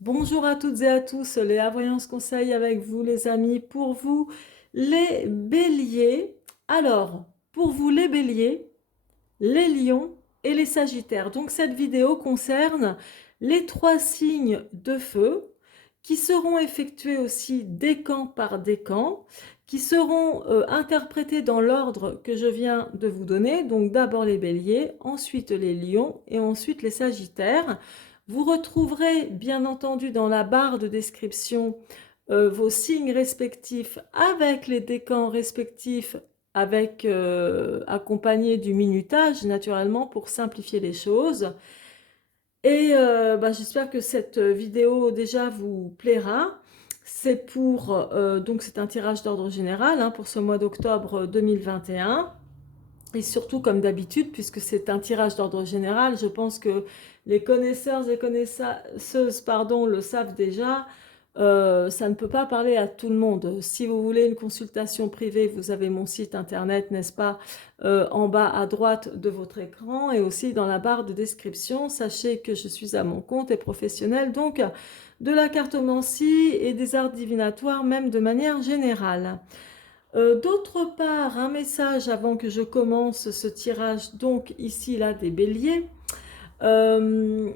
Bonjour à toutes et à tous, Léa Voyance Conseil avec vous les amis, pour vous les béliers. Alors, pour vous les béliers, les lions et les sagittaires. Donc cette vidéo concerne les trois signes de feu qui seront effectués aussi décan par décan, qui seront interprétés dans l'ordre que je viens de vous donner. Donc d'abord les béliers, ensuite les lions et ensuite les sagittaires. Vous retrouverez bien entendu dans la barre de description vos signes respectifs avec les décans respectifs, avec accompagné du minutage naturellement pour simplifier les choses. Et j'espère que cette vidéo déjà vous plaira. C'est pour donc c'est un tirage d'ordre général hein, pour ce mois d'octobre 2021. Et surtout, comme d'habitude, puisque c'est un tirage d'ordre général, je pense que les connaisseurs et connaisseuses pardon, le savent déjà, ça ne peut pas parler à tout le monde. Si vous voulez une consultation privée, vous avez mon site internet, n'est-ce pas, en bas à droite de votre écran et aussi dans la barre de description. Sachez que je suis à mon compte et professionnel, donc de la cartomancie et des arts divinatoires, même de manière générale. D'autre part, un message avant que je commence ce tirage, donc ici là des béliers. Euh,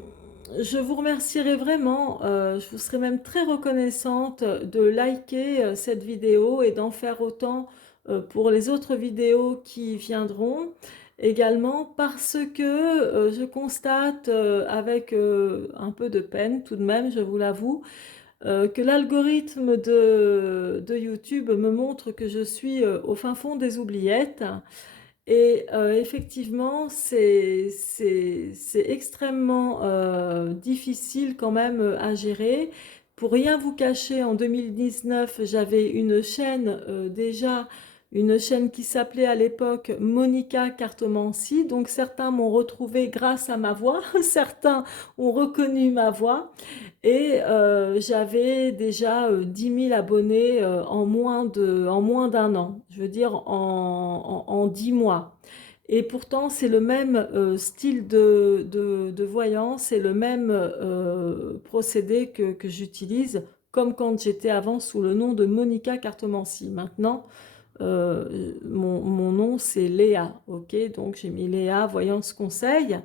je vous remercierai vraiment, je vous serai même très reconnaissante de liker cette vidéo et d'en faire autant pour les autres vidéos qui viendront également parce que je constate avec un peu de peine tout de même, je vous l'avoue, que l'algorithme de YouTube me montre que je suis au fin fond des oubliettes. Et effectivement, c'est extrêmement difficile quand même à gérer. Pour rien vous cacher, en 2019, j'avais une chaîne déjà, une chaîne qui s'appelait à l'époque Monica Cartomancie. Donc certains m'ont retrouvé grâce à ma voix, certains ont reconnu ma voix. Et j'avais déjà 10 000 abonnés en moins d'un an, je veux dire en 10 mois. Et pourtant, c'est le même style de voyance, c'est le même procédé que j'utilise, comme quand j'étais avant sous le nom de Monica Cartomancie. Maintenant, mon nom, c'est Léa, ok? Donc j'ai mis Léa Voyance Conseil.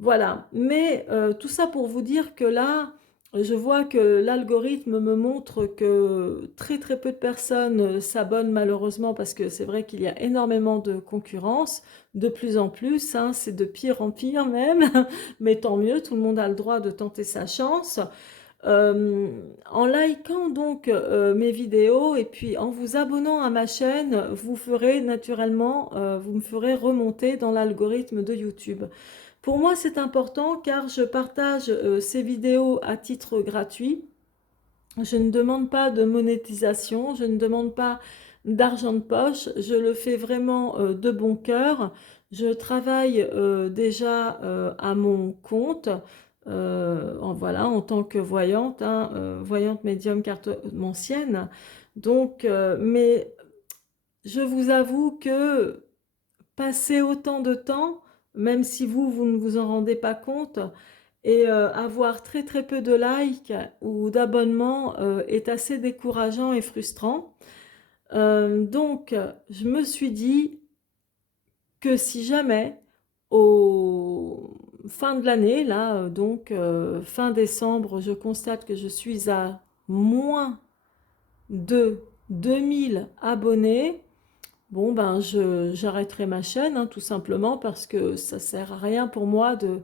Voilà, mais tout ça pour vous dire que là, je vois que l'algorithme me montre que très très peu de personnes s'abonnent malheureusement parce que c'est vrai qu'il y a énormément de concurrence, de plus en plus, hein, c'est de pire en pire même, mais tant mieux, tout le monde a le droit de tenter sa chance. Euh, En likant donc mes vidéos et puis en vous abonnant à ma chaîne, vous ferez naturellement, vous me ferez remonter dans l'algorithme de YouTube. Pour moi, c'est important car je partage ces vidéos à titre gratuit. Je ne demande pas de monétisation, je ne demande pas d'argent de poche, je le fais vraiment de bon cœur. Je travaille déjà à mon compte, voilà, en tant que voyante, hein, voyante médium cartomancienne. Donc, mais je vous avoue que passer autant de temps, même si vous ne vous en rendez pas compte, et avoir très très peu de likes ou d'abonnements est assez décourageant et frustrant. Donc, je me suis dit que si jamais, au fin de l'année, là, donc fin décembre, je constate que je suis à moins de 2000 abonnés, bon, ben, j'arrêterai ma chaîne, hein, tout simplement, parce que ça sert à rien pour moi de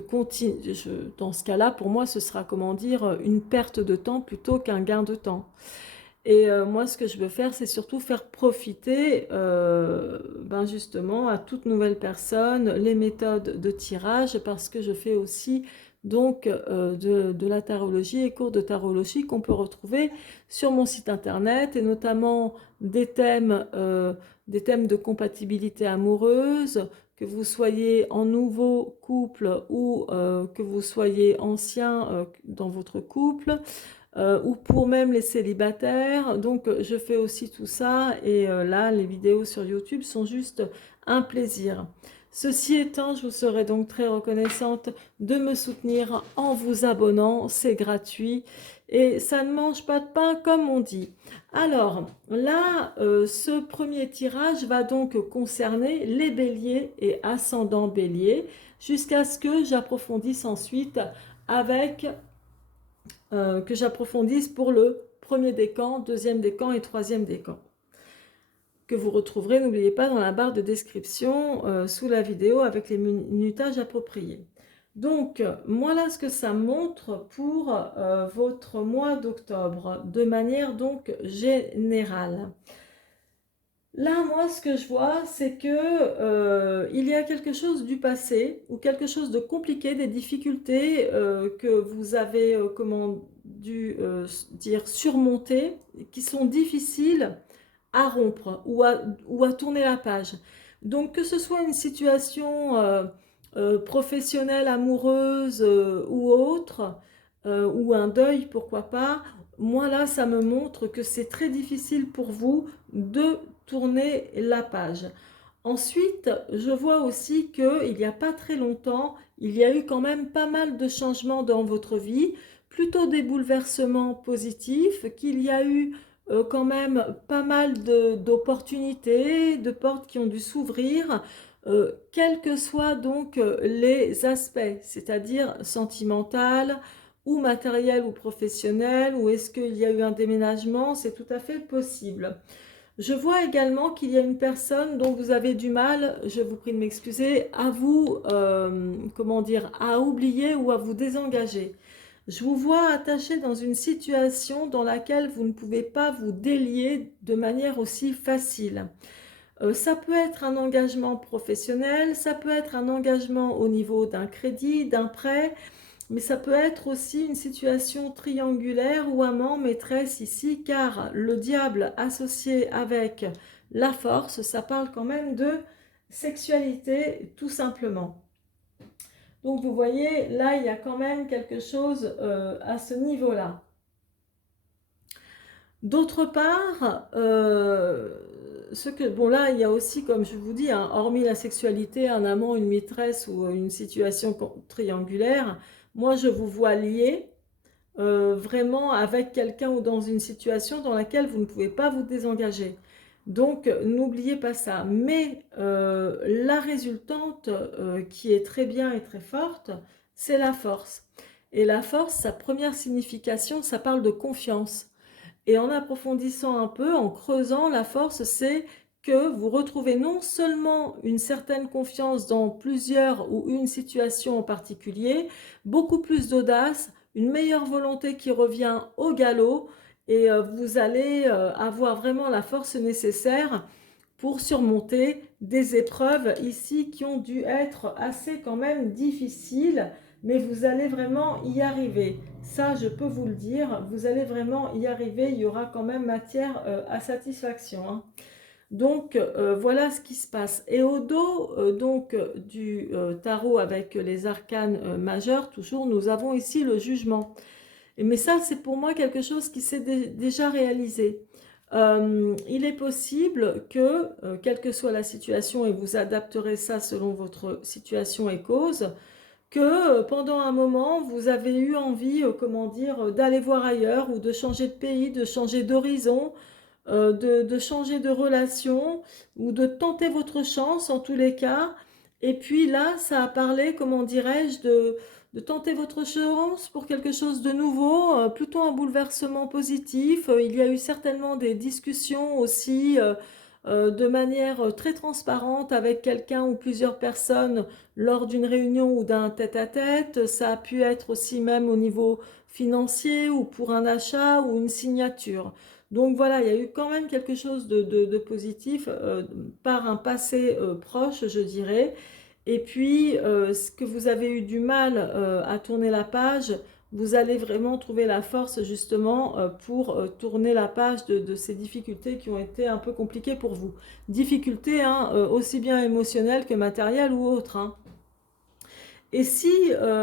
continuer. Dans ce cas-là, pour moi, ce sera, comment dire, une perte de temps plutôt qu'un gain de temps. Et moi, ce que je veux faire, c'est surtout faire profiter, ben justement, à toute nouvelle personne les méthodes de tirage, parce que je fais aussi donc de la tarologie et cours de tarologie qu'on peut retrouver sur mon site internet, et notamment des thèmes de compatibilité amoureuse, que vous soyez en nouveau couple ou que vous soyez ancien dans votre couple, ou pour même les célibataires. Donc je fais aussi tout ça et là les vidéos sur YouTube sont juste un plaisir. Ceci étant, je vous serai donc très reconnaissante de me soutenir en vous abonnant, c'est gratuit et ça ne mange pas de pain comme on dit. Alors là, ce premier tirage va donc concerner les béliers et ascendants béliers jusqu'à ce que j'approfondisse ensuite avec, que j'approfondisse pour le premier décan, deuxième décan et troisième décan, que vous retrouverez, n'oubliez pas, dans la barre de description sous la vidéo avec les minutages appropriés. Donc, moi là, ce que ça montre pour votre mois d'octobre, de manière donc générale. Là, moi, ce que je vois, c'est que il y a quelque chose du passé ou quelque chose de compliqué, des difficultés que vous avez, comment dire, surmonter, qui sont difficiles à rompre ou à tourner la page. Donc que ce soit une situation professionnelle, amoureuse ou autre, ou un deuil, pourquoi pas, moi là, ça me montre que c'est très difficile pour vous de tourner la page. Ensuite, je vois aussi qu'il n'y a pas très longtemps, il y a eu quand même pas mal de changements dans votre vie, plutôt des bouleversements positifs, qu'il y a eu quand même pas mal d'opportunités, de portes qui ont dû s'ouvrir, quels que soient donc les aspects, c'est-à-dire sentimental ou matériel ou professionnel, ou est-ce qu'il y a eu un déménagement, c'est tout à fait possible. Je vois également qu'il y a une personne dont vous avez du mal, je vous prie de m'excuser, à vous, comment dire, à oublier ou à vous désengager. Je vous vois attaché dans une situation dans laquelle vous ne pouvez pas vous délier de manière aussi facile. Ça peut être un engagement professionnel, ça peut être un engagement au niveau d'un crédit, d'un prêt, mais ça peut être aussi une situation triangulaire ou amant, maîtresse ici, car le diable associé avec la force, ça parle quand même de sexualité tout simplement. Donc vous voyez, là il y a quand même quelque chose à ce niveau-là. D'autre part, bon là il y a aussi, comme je vous dis, hein, hormis la sexualité, un amant, une maîtresse ou une situation triangulaire, moi je vous vois lié vraiment avec quelqu'un ou dans une situation dans laquelle vous ne pouvez pas vous désengager. Donc n'oubliez pas ça. Mais la résultante qui est très bien et très forte, c'est la force. Et la force, sa première signification, ça parle de confiance. Et en approfondissant un peu, en creusant, la force, c'est que vous retrouvez non seulement une certaine confiance dans plusieurs ou une situation en particulier, beaucoup plus d'audace, une meilleure volonté qui revient au galop, et vous allez avoir vraiment la force nécessaire pour surmonter des épreuves ici qui ont dû être assez quand même difficiles, mais vous allez vraiment y arriver. Ça, je peux vous le dire, vous allez vraiment y arriver, il y aura quand même matière à satisfaction, hein. Donc, voilà ce qui se passe. Et au dos donc du tarot avec les arcanes majeurs, toujours, nous avons ici le jugement. Mais ça, c'est pour moi quelque chose qui s'est déjà réalisé. Il est possible que, quelle que soit la situation, et vous adapterez ça selon votre situation et cause, que pendant un moment, vous avez eu envie, comment dire, d'aller voir ailleurs ou de changer de pays, de changer d'horizon, de changer de relation ou de tenter votre chance en tous les cas. Et puis là, ça a parlé, comment dirais-je, de tenter votre chance pour quelque chose de nouveau, plutôt un bouleversement positif. Il y a eu certainement des discussions aussi de manière très transparente avec quelqu'un ou plusieurs personnes lors d'une réunion ou d'un tête-à-tête. Ça a pu être aussi même au niveau financier ou pour un achat ou une signature. Donc voilà, il y a eu quand même quelque chose de positif par un passé proche, je dirais. Et puis, ce que vous avez eu du mal à tourner la page, vous allez vraiment trouver la force justement pour tourner la page de ces difficultés qui ont été un peu compliquées pour vous. Difficultés hein, aussi bien émotionnelles que matérielles ou autres, hein. Et si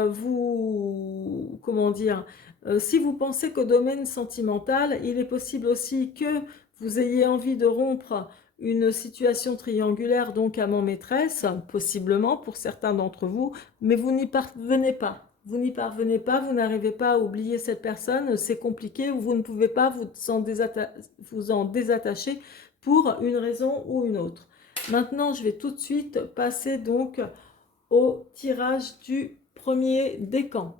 vous, comment dire, si vous pensez qu'au domaine sentimental, il est possible aussi que vous ayez envie de rompre une situation triangulaire, donc amant-maîtresse, possiblement pour certains d'entre vous, mais vous n'y parvenez pas. Vous n'y parvenez pas, vous n'arrivez pas à oublier cette personne, c'est compliqué, ou vous ne pouvez pas vous en désattacher pour une raison ou une autre. Maintenant, je vais tout de suite passer donc au tirage du premier décan.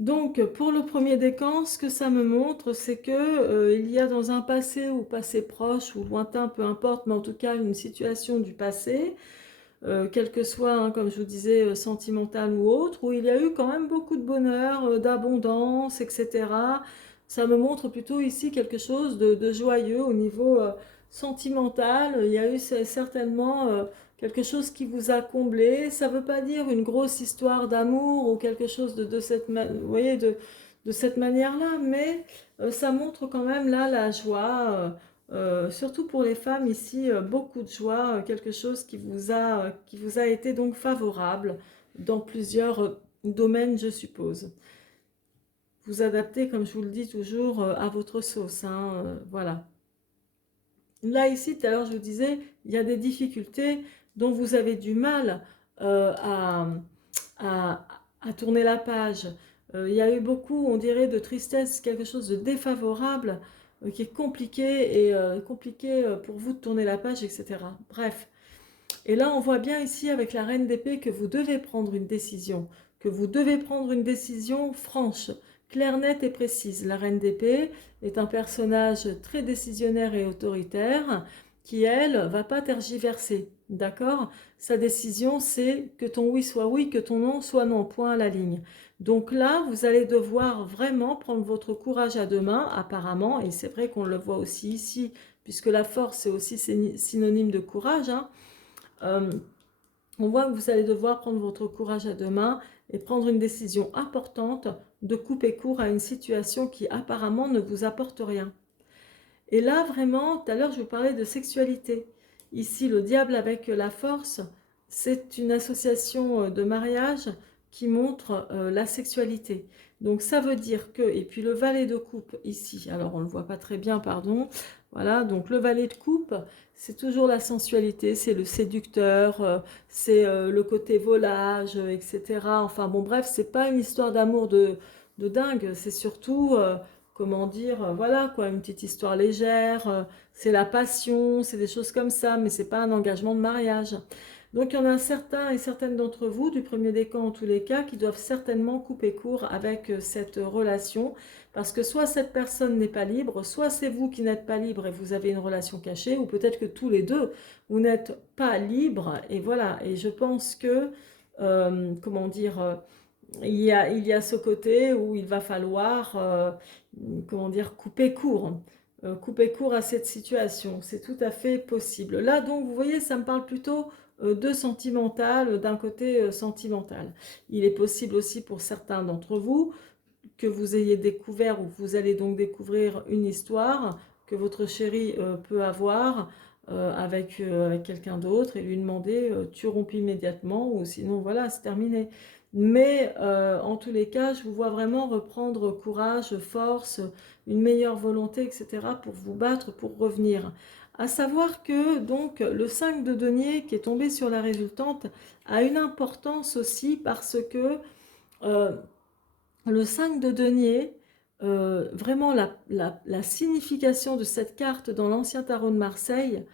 Donc, pour le premier décan, ce que ça me montre, c'est que il y a dans un passé ou passé proche ou lointain, peu importe, mais en tout cas une situation du passé, quel que soit, hein, comme je vous disais, sentimental ou autre, où il y a eu quand même beaucoup de bonheur, d'abondance, etc. Ça me montre plutôt ici quelque chose de joyeux au niveau sentimental. Il y a eu certainement quelque chose qui vous a comblé. Ça ne veut pas dire une grosse histoire d'amour ou quelque chose de cette, vous voyez, de cette manière-là, mais ça montre quand même là la joie. Surtout pour les femmes ici, beaucoup de joie, quelque chose qui vous a été donc favorable dans plusieurs domaines, je suppose. Vous adaptez, comme je vous le dis toujours, à votre sauce, hein, voilà. Là, ici, tout à l'heure, je vous disais, il y a des difficultés dont vous avez du mal euh, à, à, à tourner la page. Il y a eu beaucoup, on dirait, de tristesse, quelque chose de défavorable qui est compliqué et compliqué pour vous de tourner la page, etc. Bref. Et là, on voit bien ici avec la reine d'épée que vous devez prendre une décision, que vous devez prendre une décision franche, claire, nette et précise. La reine d'épée est un personnage très décisionnaire et autoritaire qui, elle, va pas tergiverser, d'accord? Sa décision, c'est que ton oui, que ton non soit non, point à la ligne. Donc là, vous allez devoir vraiment prendre votre courage à deux mains, apparemment, et c'est vrai qu'on le voit aussi ici, puisque la force est aussi synonyme de courage, hein. Euh, on voit que vous allez devoir prendre votre courage à deux mains et prendre une décision importante de couper court à une situation qui apparemment ne vous apporte rien. Et là, vraiment, tout à l'heure, je vous parlais de sexualité. Ici, le diable avec la force, c'est une association de mariage qui montre la sexualité. Donc ça veut dire que, et puis le valet de coupe ici, alors on ne le voit pas très bien, pardon, voilà, donc le valet de coupe, c'est toujours la sensualité, c'est le séducteur, c'est le côté volage, etc. Enfin bon, bref, c'est pas une histoire d'amour de dingue, c'est surtout comment dire, voilà quoi, une petite histoire légère, c'est la passion, c'est des choses comme ça, mais c'est pas un engagement de mariage. Donc il y en a certains et certaines d'entre vous, du premier décan en tous les cas, qui doivent certainement couper court avec cette relation, parce que soit cette personne n'est pas libre, soit c'est vous qui n'êtes pas libre et vous avez une relation cachée, ou peut-être que tous les deux, vous n'êtes pas libre, et voilà, et je pense que, comment dire, il y a ce côté où il va falloir, comment dire, couper court à cette situation. C'est tout à fait possible. Là, donc, vous voyez, ça me parle plutôt de sentimental, d'un côté sentimental. Il est possible aussi pour certains d'entre vous que vous ayez découvert ou vous allez donc découvrir une histoire que votre chéri peut avoir avec quelqu'un d'autre et lui demander tu rompes immédiatement ou sinon voilà, c'est terminé. Mais en tous les cas, je vous vois vraiment reprendre courage, force, une meilleure volonté, etc. pour vous battre, pour revenir. À savoir que donc le 5 de denier qui est tombé sur la résultante a une importance aussi parce que euh, le 5 de denier, vraiment la signification de cette carte dans l'ancien tarot de Marseille,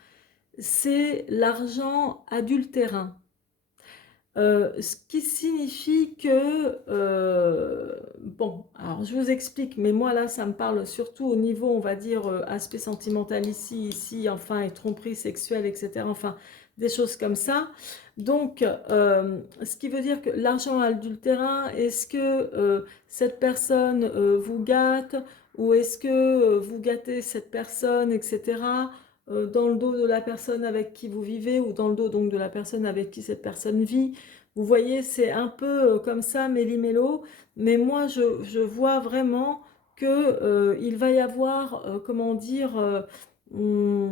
c'est l'argent adultérin. Ce qui signifie que, bon, alors je vous explique, mais moi là ça me parle surtout au niveau, on va dire, aspect sentimental ici, enfin, et tromperie sexuelle, etc. Enfin, des choses comme ça. Donc, ce qui veut dire que l'argent adultérin, est-ce que cette personne vous gâte ou est-ce que vous gâtez cette personne, etc. Dans le dos de la personne avec qui vous vivez ou dans le dos donc de la personne avec qui cette personne vit. Vous voyez, c'est un peu comme ça, méli-mélo, mais moi je vois vraiment que il va y avoir, comment dire, hum,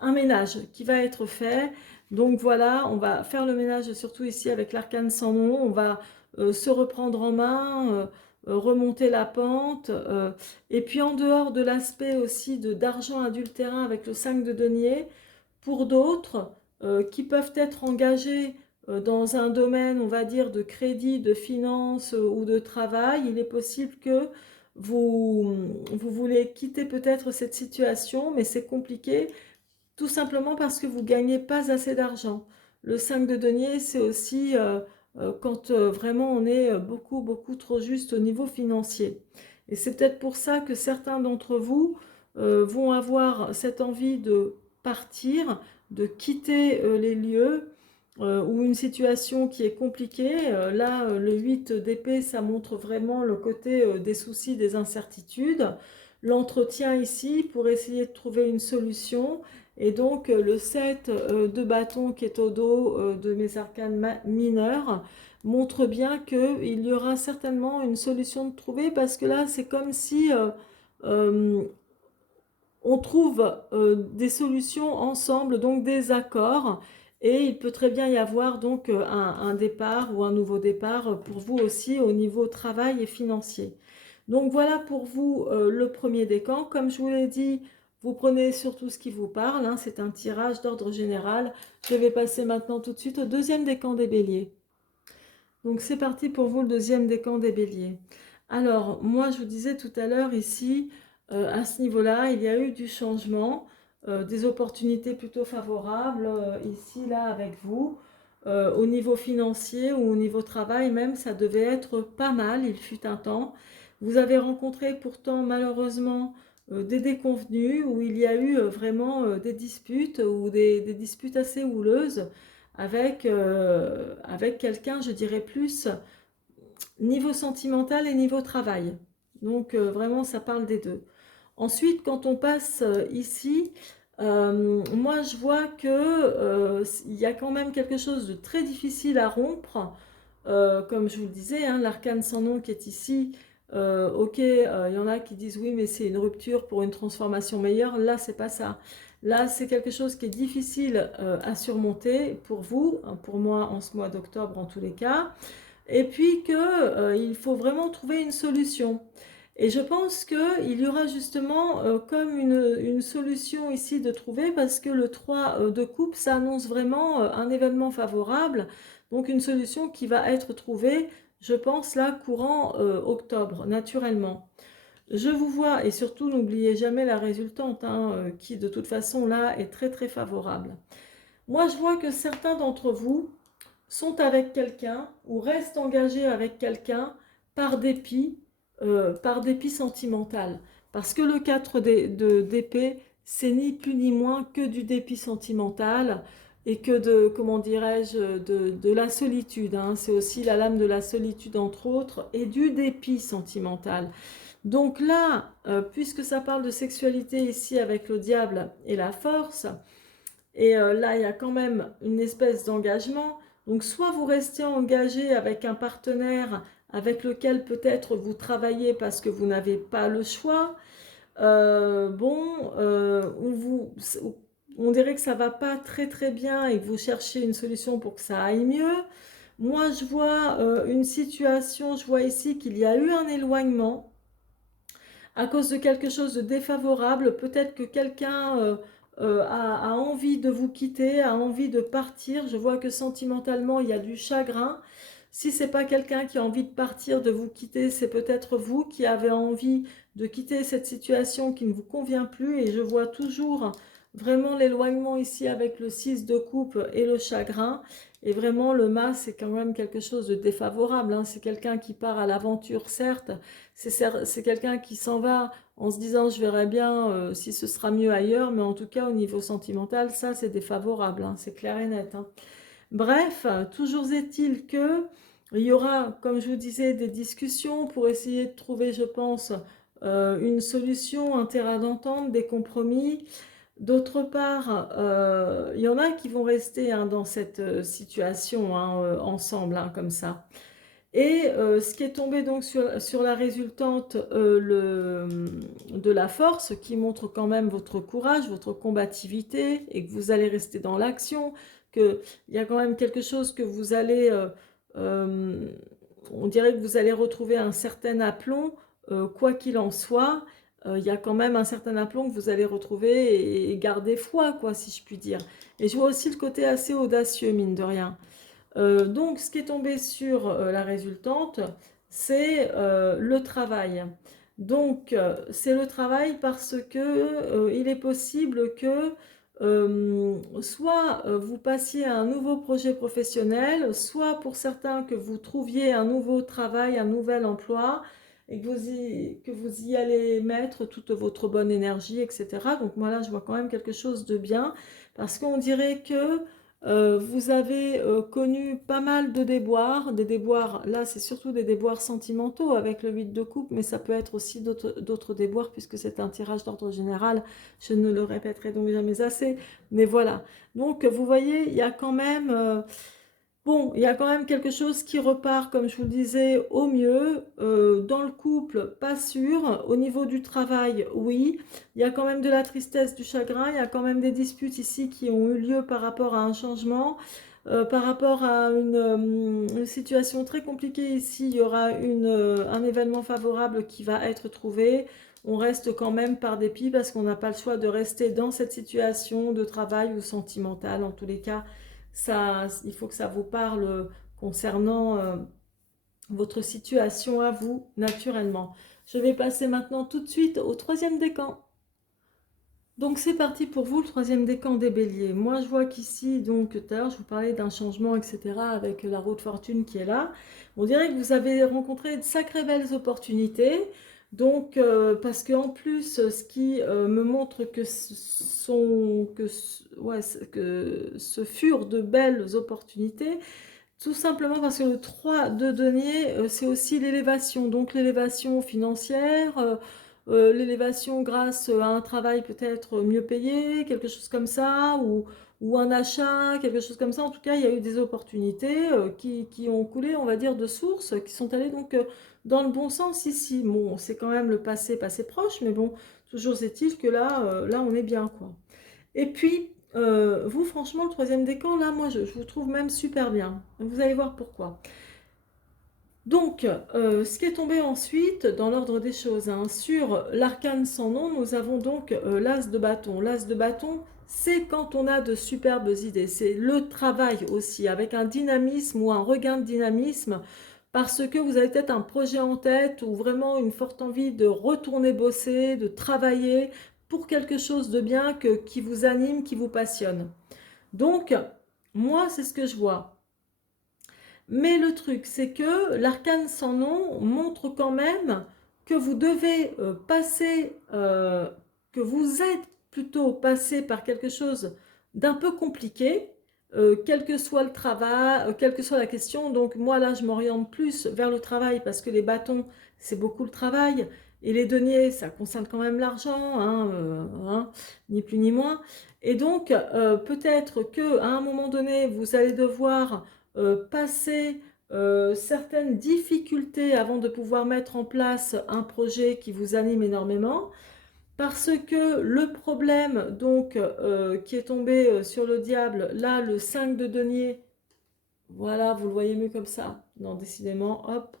un ménage qui va être fait. Donc voilà, on va faire le ménage surtout ici avec l'arcane sans nom, on va se reprendre en main, remonter la pente. Et puis en dehors de l'aspect aussi d'argent adultérin avec le 5 de denier, pour d'autres qui peuvent être engagés dans un domaine, on va dire, de crédit, de finance ou de travail, il est possible que vous voulez quitter peut-être cette situation, mais c'est compliqué, tout simplement parce que vous ne gagnez pas assez d'argent. Le 5 de denier, c'est aussi quand vraiment on est beaucoup, beaucoup trop juste au niveau financier. Et c'est peut-être pour ça que certains d'entre vous vont avoir cette envie de partir, de quitter les lieux ou une situation qui est compliquée. Là, le 8 d'épée, ça montre vraiment le côté des soucis, des incertitudes. L'entretien ici pour essayer de trouver une solution. Et donc le 7 de bâton qui est au dos de mes arcanes mineurs montre bien qu'il y aura certainement une solution de trouver, parce que là c'est comme si euh, on trouve des solutions ensemble, donc des accords, et il peut très bien y avoir donc un départ ou un nouveau départ pour vous aussi au niveau travail et financier. Donc voilà pour vous le premier décan. Comme je vous l'ai dit, vous prenez surtout ce qui vous parle, hein, c'est un tirage d'ordre général. Je vais passer maintenant tout de suite au deuxième décan des béliers. Donc c'est parti pour vous, le deuxième décan des béliers. Alors moi je vous disais tout à l'heure ici, à ce niveau-là, il y a eu du changement, des opportunités plutôt favorables ici, là avec vous. Au niveau financier ou au niveau travail même, ça devait être pas mal, il fut un temps. Vous avez rencontré pourtant malheureusement des déconvenues où il y a eu vraiment des disputes ou des disputes assez houleuses avec quelqu'un, je dirais plus niveau sentimental et niveau travail. Donc vraiment, ça parle des deux. Ensuite, quand on passe ici, moi je vois que il y a quand même quelque chose de très difficile à rompre. Comme je vous le disais, hein, l'arcane sans nom qui est ici, ok, il y en a qui disent oui, mais c'est une rupture pour une transformation meilleure. Là, c'est pas ça. Là, c'est quelque chose qui est difficile à surmonter pour vous, hein, pour moi en ce mois d'octobre en tous les cas. Et puis que il faut vraiment trouver une solution. Et je pense qu'il y aura justement comme une solution ici de trouver, parce que le 3 de coupe, ça annonce vraiment un événement favorable, donc une solution qui va être trouvée, je pense, là, courant octobre, naturellement. Je vous vois, et surtout n'oubliez jamais la résultante, hein, qui de toute façon là est très très favorable. Moi je vois que certains d'entre vous sont avec quelqu'un ou restent engagés avec quelqu'un par dépit sentimental. Parce que le 4 d'épée, c'est ni plus ni moins que du dépit sentimental et que de, comment dirais-je, de la solitude, hein. C'est aussi la lame de la solitude entre autres et du dépit sentimental. Donc là, puisque ça parle de sexualité ici avec le diable et la force, et là, il y a quand même une espèce d'engagement. Donc, soit vous restez engagé avec un partenaire avec lequel peut-être vous travaillez parce que vous n'avez pas le choix. Bon, on dirait que ça va pas très très bien et que vous cherchez une solution pour que ça aille mieux. Moi, je vois une situation, je vois ici qu'il y a eu un éloignement à cause de quelque chose de défavorable. Peut-être que quelqu'un a envie de vous quitter, a envie de partir. Je vois que sentimentalement, il y a du chagrin. Si c'est pas quelqu'un qui a envie de partir, de vous quitter, c'est peut-être vous qui avez envie de quitter cette situation qui ne vous convient plus. Et je vois toujours vraiment l'éloignement ici avec le 6 de coupe et le chagrin. Et vraiment, le mas, c'est quand même quelque chose de défavorable, hein. C'est quelqu'un qui part à l'aventure, certes. C'est quelqu'un qui s'en va en se disant je verrai bien si ce sera mieux ailleurs, mais en tout cas au niveau sentimental, ça c'est défavorable, hein, c'est clair et net, hein. Bref, toujours est-il que il y aura, comme je vous disais, des discussions pour essayer de trouver, je pense, une solution, un terrain d'entente, des compromis. D'autre part, il y en a qui vont rester, hein, dans cette situation, hein, ensemble, hein, comme ça. Et ce qui est tombé donc sur la résultante de la force, qui montre quand même votre courage, votre combativité, et que vous allez rester dans l'action, qu'il y a quand même quelque chose que vous allez, euh, dirait que vous allez retrouver un certain aplomb, quoi qu'il en soit. Il y a quand même un certain aplomb que vous allez retrouver et garder foi, quoi, si je puis dire. Et je vois aussi le côté assez audacieux, mine de rien. Donc, ce qui est tombé sur la résultante, c'est le travail. Donc, c'est le travail parce que il est possible que soit vous passiez à un nouveau projet professionnel, soit pour certains que vous trouviez un nouveau travail, un nouvel emploi, et que vous y allez mettre toute votre bonne énergie, etc. Donc, moi là, je vois quand même quelque chose de bien, parce qu'on dirait que vous avez connu pas mal de déboires, des déboires, là c'est surtout des déboires sentimentaux avec le 8 de coupe, mais ça peut être aussi d'autres déboires puisque c'est un tirage d'ordre général, je ne le répéterai donc jamais assez, mais voilà. Donc vous voyez, il y a quand même, bon, il y a quand même quelque chose qui repart, comme je vous le disais, au mieux. Dans le couple, pas sûr. Au niveau du travail, oui. Il y a quand même de la tristesse, du chagrin. Il y a quand même des disputes ici qui ont eu lieu par rapport à un changement. Par rapport à une situation très compliquée ici, il y aura un événement favorable qui va être trouvé. On reste quand même par dépit parce qu'on n'a pas le choix de rester dans cette situation de travail ou sentimentale. En tous les cas, ça, il faut que ça vous parle concernant votre situation à vous, naturellement. Je vais passer maintenant tout de suite au troisième décan. Donc c'est parti pour vous, le troisième décan des béliers. Moi je vois qu'ici, donc tout à l'heure je vous parlais d'un changement, etc. avec la roue de fortune qui est là. On dirait que vous avez rencontré de sacrées belles opportunités. Donc parce qu'en plus, ce qui me montre que que ce furent de belles opportunités, tout simplement parce que le 3 de denier, c'est aussi l'élévation. Donc l'élévation financière, l'élévation grâce à un travail peut-être mieux payé, quelque chose comme ça, ou un achat, quelque chose comme ça. En tout cas, il y a eu des opportunités qui ont coulé, on va dire, de sources, qui sont allées donc dans le bon sens ici. Bon, c'est quand même le passé, passé proche, mais bon, toujours est-il que là, là, on est bien, quoi. Et puis, vous, franchement, le troisième décan, là, moi, je vous trouve même super bien. Vous allez voir pourquoi. Donc, ce qui est tombé ensuite, dans l'ordre des choses, hein, sur l'arcane sans nom, nous avons donc l'as de bâton. L'as de bâton, c'est quand on a de superbes idées. C'est le travail aussi, avec un dynamisme ou un regain de dynamisme, parce que vous avez peut-être un projet en tête ou vraiment une forte envie de retourner bosser, de travailler pour quelque chose de bien qui vous anime, qui vous passionne. Donc, moi, c'est ce que je vois. Mais le truc, c'est que l'arcane sans nom montre quand même que vous devez passer, que vous êtes plutôt passé par quelque chose d'un peu compliqué, quel que soit le travail, quelle que soit la question. Donc moi là, je m'oriente plus vers le travail parce que les bâtons, c'est beaucoup le travail. Et les deniers, ça concerne quand même l'argent, hein, ni plus ni moins. Et donc, peut-être qu'à un moment donné, vous allez devoir passer certaines difficultés avant de pouvoir mettre en place un projet qui vous anime énormément, parce que le problème donc qui est tombé sur le diable, là le 5 de denier, voilà, vous le voyez mieux comme ça, non décidément, hop,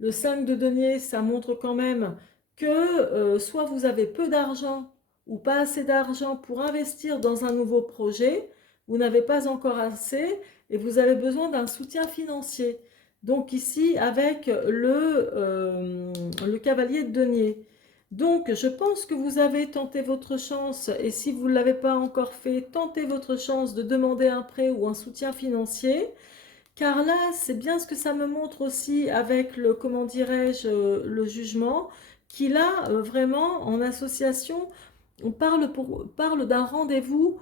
le 5 de denier, ça montre quand même que soit vous avez peu d'argent ou pas assez d'argent pour investir dans un nouveau projet, vous n'avez pas encore assez et vous avez besoin d'un soutien financier. Donc ici, avec le cavalier de denier. Donc, je pense que vous avez tenté votre chance et si vous ne l'avez pas encore fait, tentez votre chance de demander un prêt ou un soutien financier. Car là, c'est bien ce que ça me montre aussi avec le, comment dirais-je, le jugement, qui là, vraiment, en association, on parle d'un rendez-vous,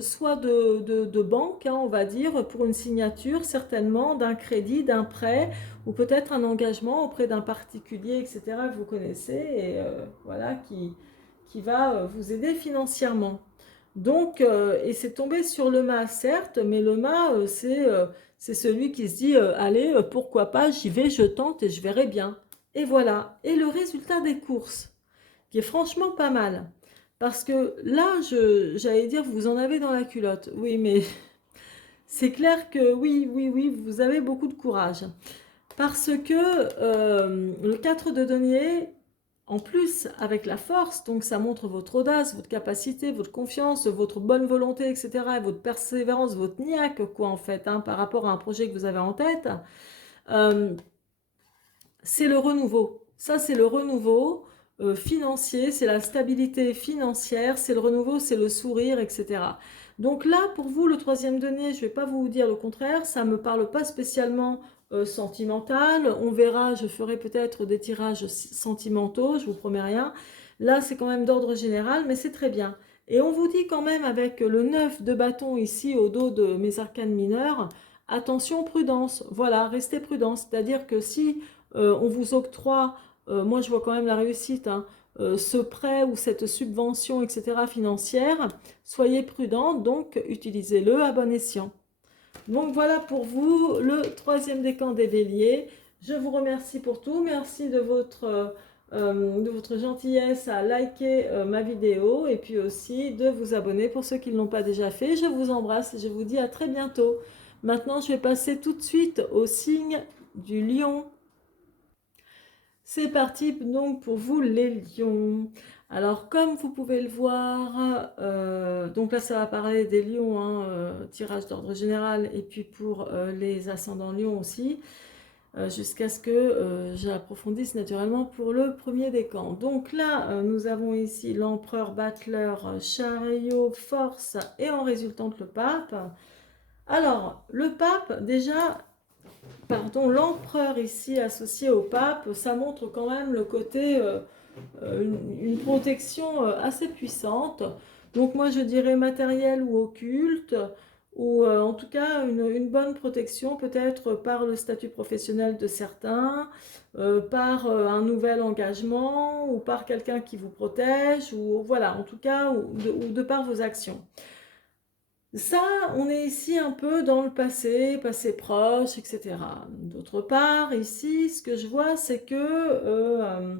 soit de banque, hein, on va dire, pour une signature, certainement, d'un crédit, d'un prêt, ou peut-être un engagement auprès d'un particulier, etc., que vous connaissez, et voilà, qui va vous aider financièrement. Donc, et c'est tombé sur le mât, certes, mais le mât, c'est celui qui se dit, allez, pourquoi pas, j'y vais, je tente et je verrai bien. Et voilà. Et le résultat des courses, qui est franchement pas mal. Parce que là, j'allais dire, vous en avez dans la culotte. Oui, mais c'est clair que oui, oui, oui, vous avez beaucoup de courage. parce que le 4 de denier, en plus avec la force, donc ça montre votre audace, votre capacité, votre confiance, votre bonne volonté, etc., et votre persévérance, votre niaque, quoi, en fait, hein, par rapport à un projet que vous avez en tête. C'est le renouveau. Ça, c'est le renouveau financier, c'est la stabilité financière, c'est le renouveau, c'est le sourire, etc. Donc là, pour vous, le troisième denier, je ne vais pas vous dire le contraire, ça ne me parle pas spécialement sentimental. On verra, je ferai peut-être des tirages sentimentaux, je vous promets rien. Là, c'est quand même d'ordre général, mais c'est très bien. Et on vous dit quand même avec le 9 de bâton ici au dos de mes arcanes mineurs, attention, prudence. Voilà, restez prudent. C'est-à-dire que si on vous octroie, moi je vois quand même la réussite, hein, ce prêt ou cette subvention, etc. financière, soyez prudent, donc utilisez-le à bon escient. Donc voilà pour vous le troisième décan des béliers. Je vous remercie pour tout, merci de votre gentillesse à liker ma vidéo et puis aussi de vous abonner pour ceux qui ne l'ont pas déjà fait. Je vous embrasse et je vous dis à très bientôt. Maintenant, je vais passer tout de suite au signe du lion. C'est parti donc pour vous les lions. Alors comme vous pouvez le voir, donc là ça va parler des lions, hein, tirage d'ordre général, et puis pour les ascendants lions aussi, jusqu'à ce que j'approfondisse naturellement pour le premier décan. Donc là nous avons ici l'empereur, battleur, chariot, force et en résultante le pape. Alors le pape déjà... Pardon, l'empereur ici associé au pape, ça montre quand même le côté, une protection assez puissante. Donc moi je dirais matériel ou occulte, ou en tout cas une bonne protection peut-être par le statut professionnel de certains, par un nouvel engagement, ou par quelqu'un qui vous protège, ou voilà, en tout cas, ou de par vos actions. Ça, on est ici un peu dans le passé, passé proche, etc. D'autre part, ici, ce que je vois, c'est que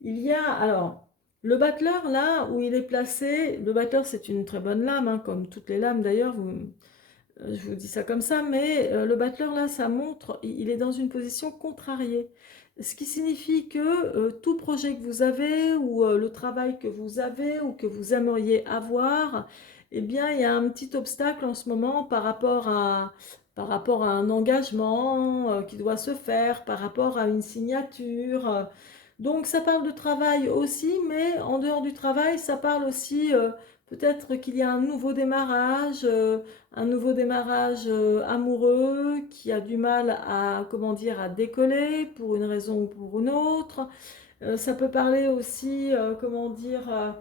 il y a, alors, le battleur, là où il est placé, le battleur, c'est une très bonne lame, hein, comme toutes les lames d'ailleurs, je vous dis ça comme ça, mais le battleur, là, ça montre, il est dans une position contrariée. Ce qui signifie que tout projet que vous avez, ou le travail que vous avez, ou que vous aimeriez avoir, eh bien, il y a un petit obstacle en ce moment par rapport à un engagement qui doit se faire, par rapport à une signature. Donc, ça parle de travail aussi, mais en dehors du travail, ça parle aussi peut-être qu'il y a un nouveau démarrage amoureux qui a du mal à, comment dire, à décoller pour une raison ou pour une autre. Ça peut parler aussi, comment dire,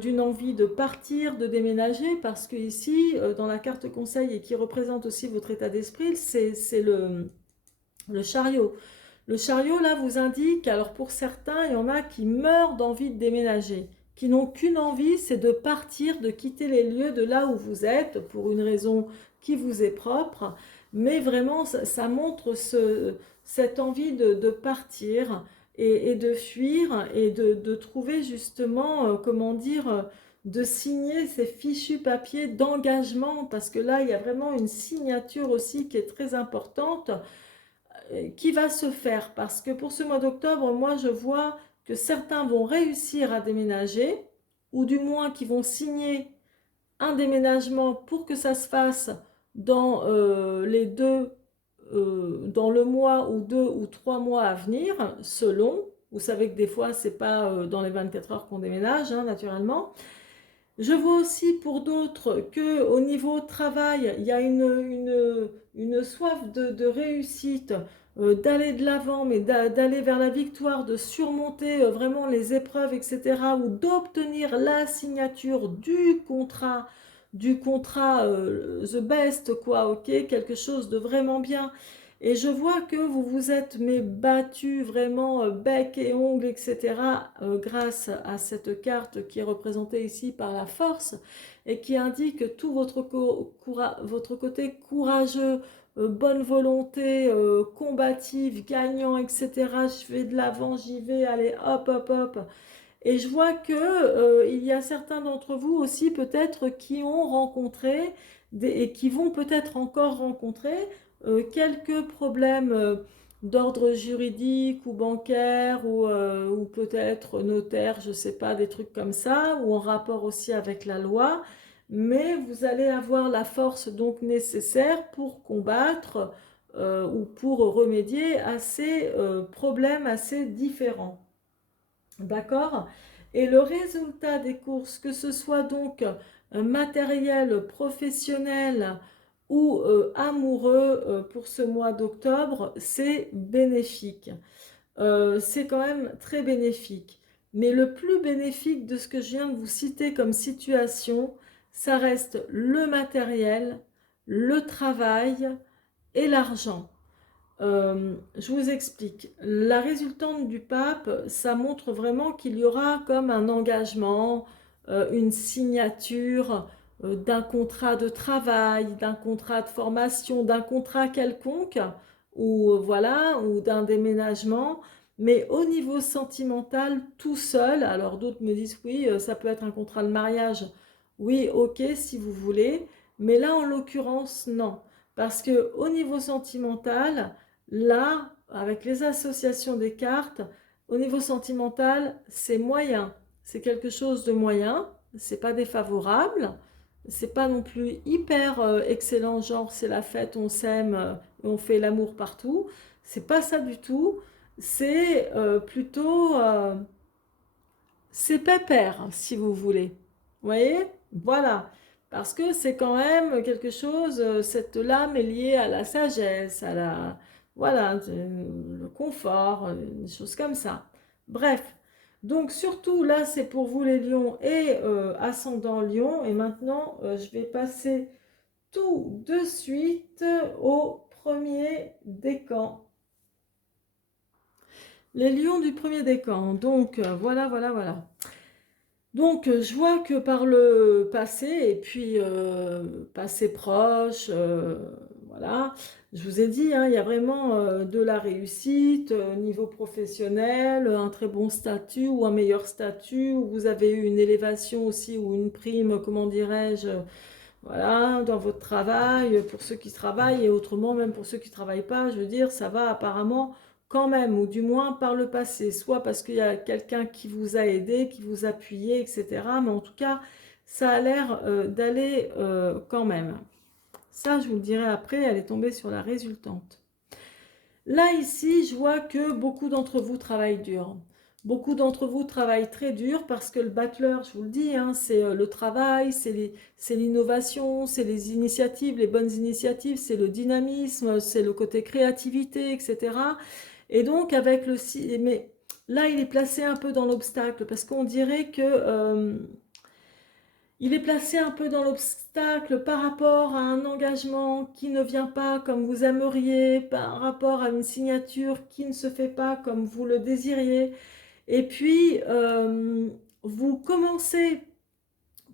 d'une envie de partir, de déménager, parce que ici, dans la carte conseil et qui représente aussi votre état d'esprit, c'est le chariot. Le chariot, là, vous indique, alors pour certains, il y en a qui meurent d'envie de déménager, qui n'ont qu'une envie, c'est de partir, de quitter les lieux de là où vous êtes, pour une raison qui vous est propre, mais vraiment, ça montre cette envie de partir et de fuir et de trouver justement, comment dire, de signer ces fichus papiers d'engagement, parce que là, il y a vraiment une signature aussi qui est très importante, qui va se faire, parce que pour ce mois d'octobre, moi je vois que certains vont réussir à déménager, ou du moins qui vont signer un déménagement pour que ça se fasse dans dans le mois ou 2 ou 3 mois à venir, selon. Vous savez que des fois, c'est pas dans les 24 heures qu'on déménage, hein, naturellement. Je vois aussi pour d'autres qu'au niveau travail, il y a une soif de réussite, d'aller de l'avant, mais d'aller vers la victoire, de surmonter vraiment les épreuves, etc., ou d'obtenir la signature du contrat the best, quoi, ok, quelque chose de vraiment bien. Et je vois que vous vous êtes mais battu vraiment bec et ongles, etc., grâce à cette carte qui est représentée ici par la force et qui indique tout votre côté courageux, bonne volonté, combative, gagnant, etc. Je vais de l'avant, j'y vais, allez, hop, hop, hop. Et je vois que il y a certains d'entre vous aussi peut-être qui ont rencontré et qui vont peut-être encore rencontrer quelques problèmes d'ordre juridique ou bancaire ou peut-être notaire, je ne sais pas, des trucs comme ça, ou en rapport aussi avec la loi, mais vous allez avoir la force donc nécessaire pour combattre ou pour remédier à ces problèmes assez différents. D'accord? Et le résultat des courses, que ce soit donc matériel, professionnel ou amoureux pour ce mois d'octobre, c'est bénéfique. C'est quand même très bénéfique. Mais le plus bénéfique de ce que je viens de vous citer comme situation, ça reste le matériel, le travail et l'argent. Je vous explique. La résultante du pape, ça montre vraiment qu'il y aura comme un engagement, une signature d'un contrat de travail, d'un contrat de formation, d'un contrat quelconque, ou voilà, ou d'un déménagement. Mais au niveau sentimental, tout seul, alors d'autres me disent oui, ça peut être un contrat de mariage. Oui, ok, si vous voulez. Mais là, en l'occurrence, non. Parce que au niveau sentimental, là, avec les associations des cartes, au niveau sentimental, c'est moyen. C'est quelque chose de moyen. C'est pas défavorable. C'est pas non plus hyper excellent, genre c'est la fête, on s'aime, et on fait l'amour partout. C'est pas ça du tout. C'est plutôt, c'est pépère, si vous voulez. Vous voyez? Voilà. Parce que c'est quand même quelque chose, cette lame est liée à la sagesse, à la, voilà, le confort, des choses comme ça. Bref. Donc surtout là, c'est pour vous les lions et ascendant lion. Et maintenant, je vais passer tout de suite au premier décan. Les lions du premier décan. Donc voilà, voilà, voilà. Donc, je vois que par le passé, et puis passé proche, voilà, je vous ai dit, hein, il y a vraiment de la réussite au niveau professionnel, un très bon statut ou un meilleur statut, où vous avez eu une élévation aussi ou une prime, comment dirais-je, voilà, dans votre travail, pour ceux qui travaillent, et autrement, même pour ceux qui ne travaillent pas, je veux dire, ça va apparemment quand même, ou du moins par le passé, soit parce qu'il y a quelqu'un qui vous a aidé, qui vous a appuyé, etc. Mais en tout cas, ça a l'air d'aller quand même. Ça, je vous le dirai après, elle est tombée sur la résultante. Là, ici, je vois que beaucoup d'entre vous travaillent dur. Beaucoup d'entre vous travaillent très dur parce que le battleur, je vous le dis, hein, c'est le travail, c'est l'innovation, c'est les initiatives, les bonnes initiatives, c'est le dynamisme, c'est le côté créativité, etc. Et donc, avec le... Mais là, il est placé un peu dans l'obstacle parce qu'on dirait que... il est placé un peu dans l'obstacle par rapport à un engagement qui ne vient pas comme vous aimeriez, par rapport à une signature qui ne se fait pas comme vous le désiriez. Et puis, vous commencez,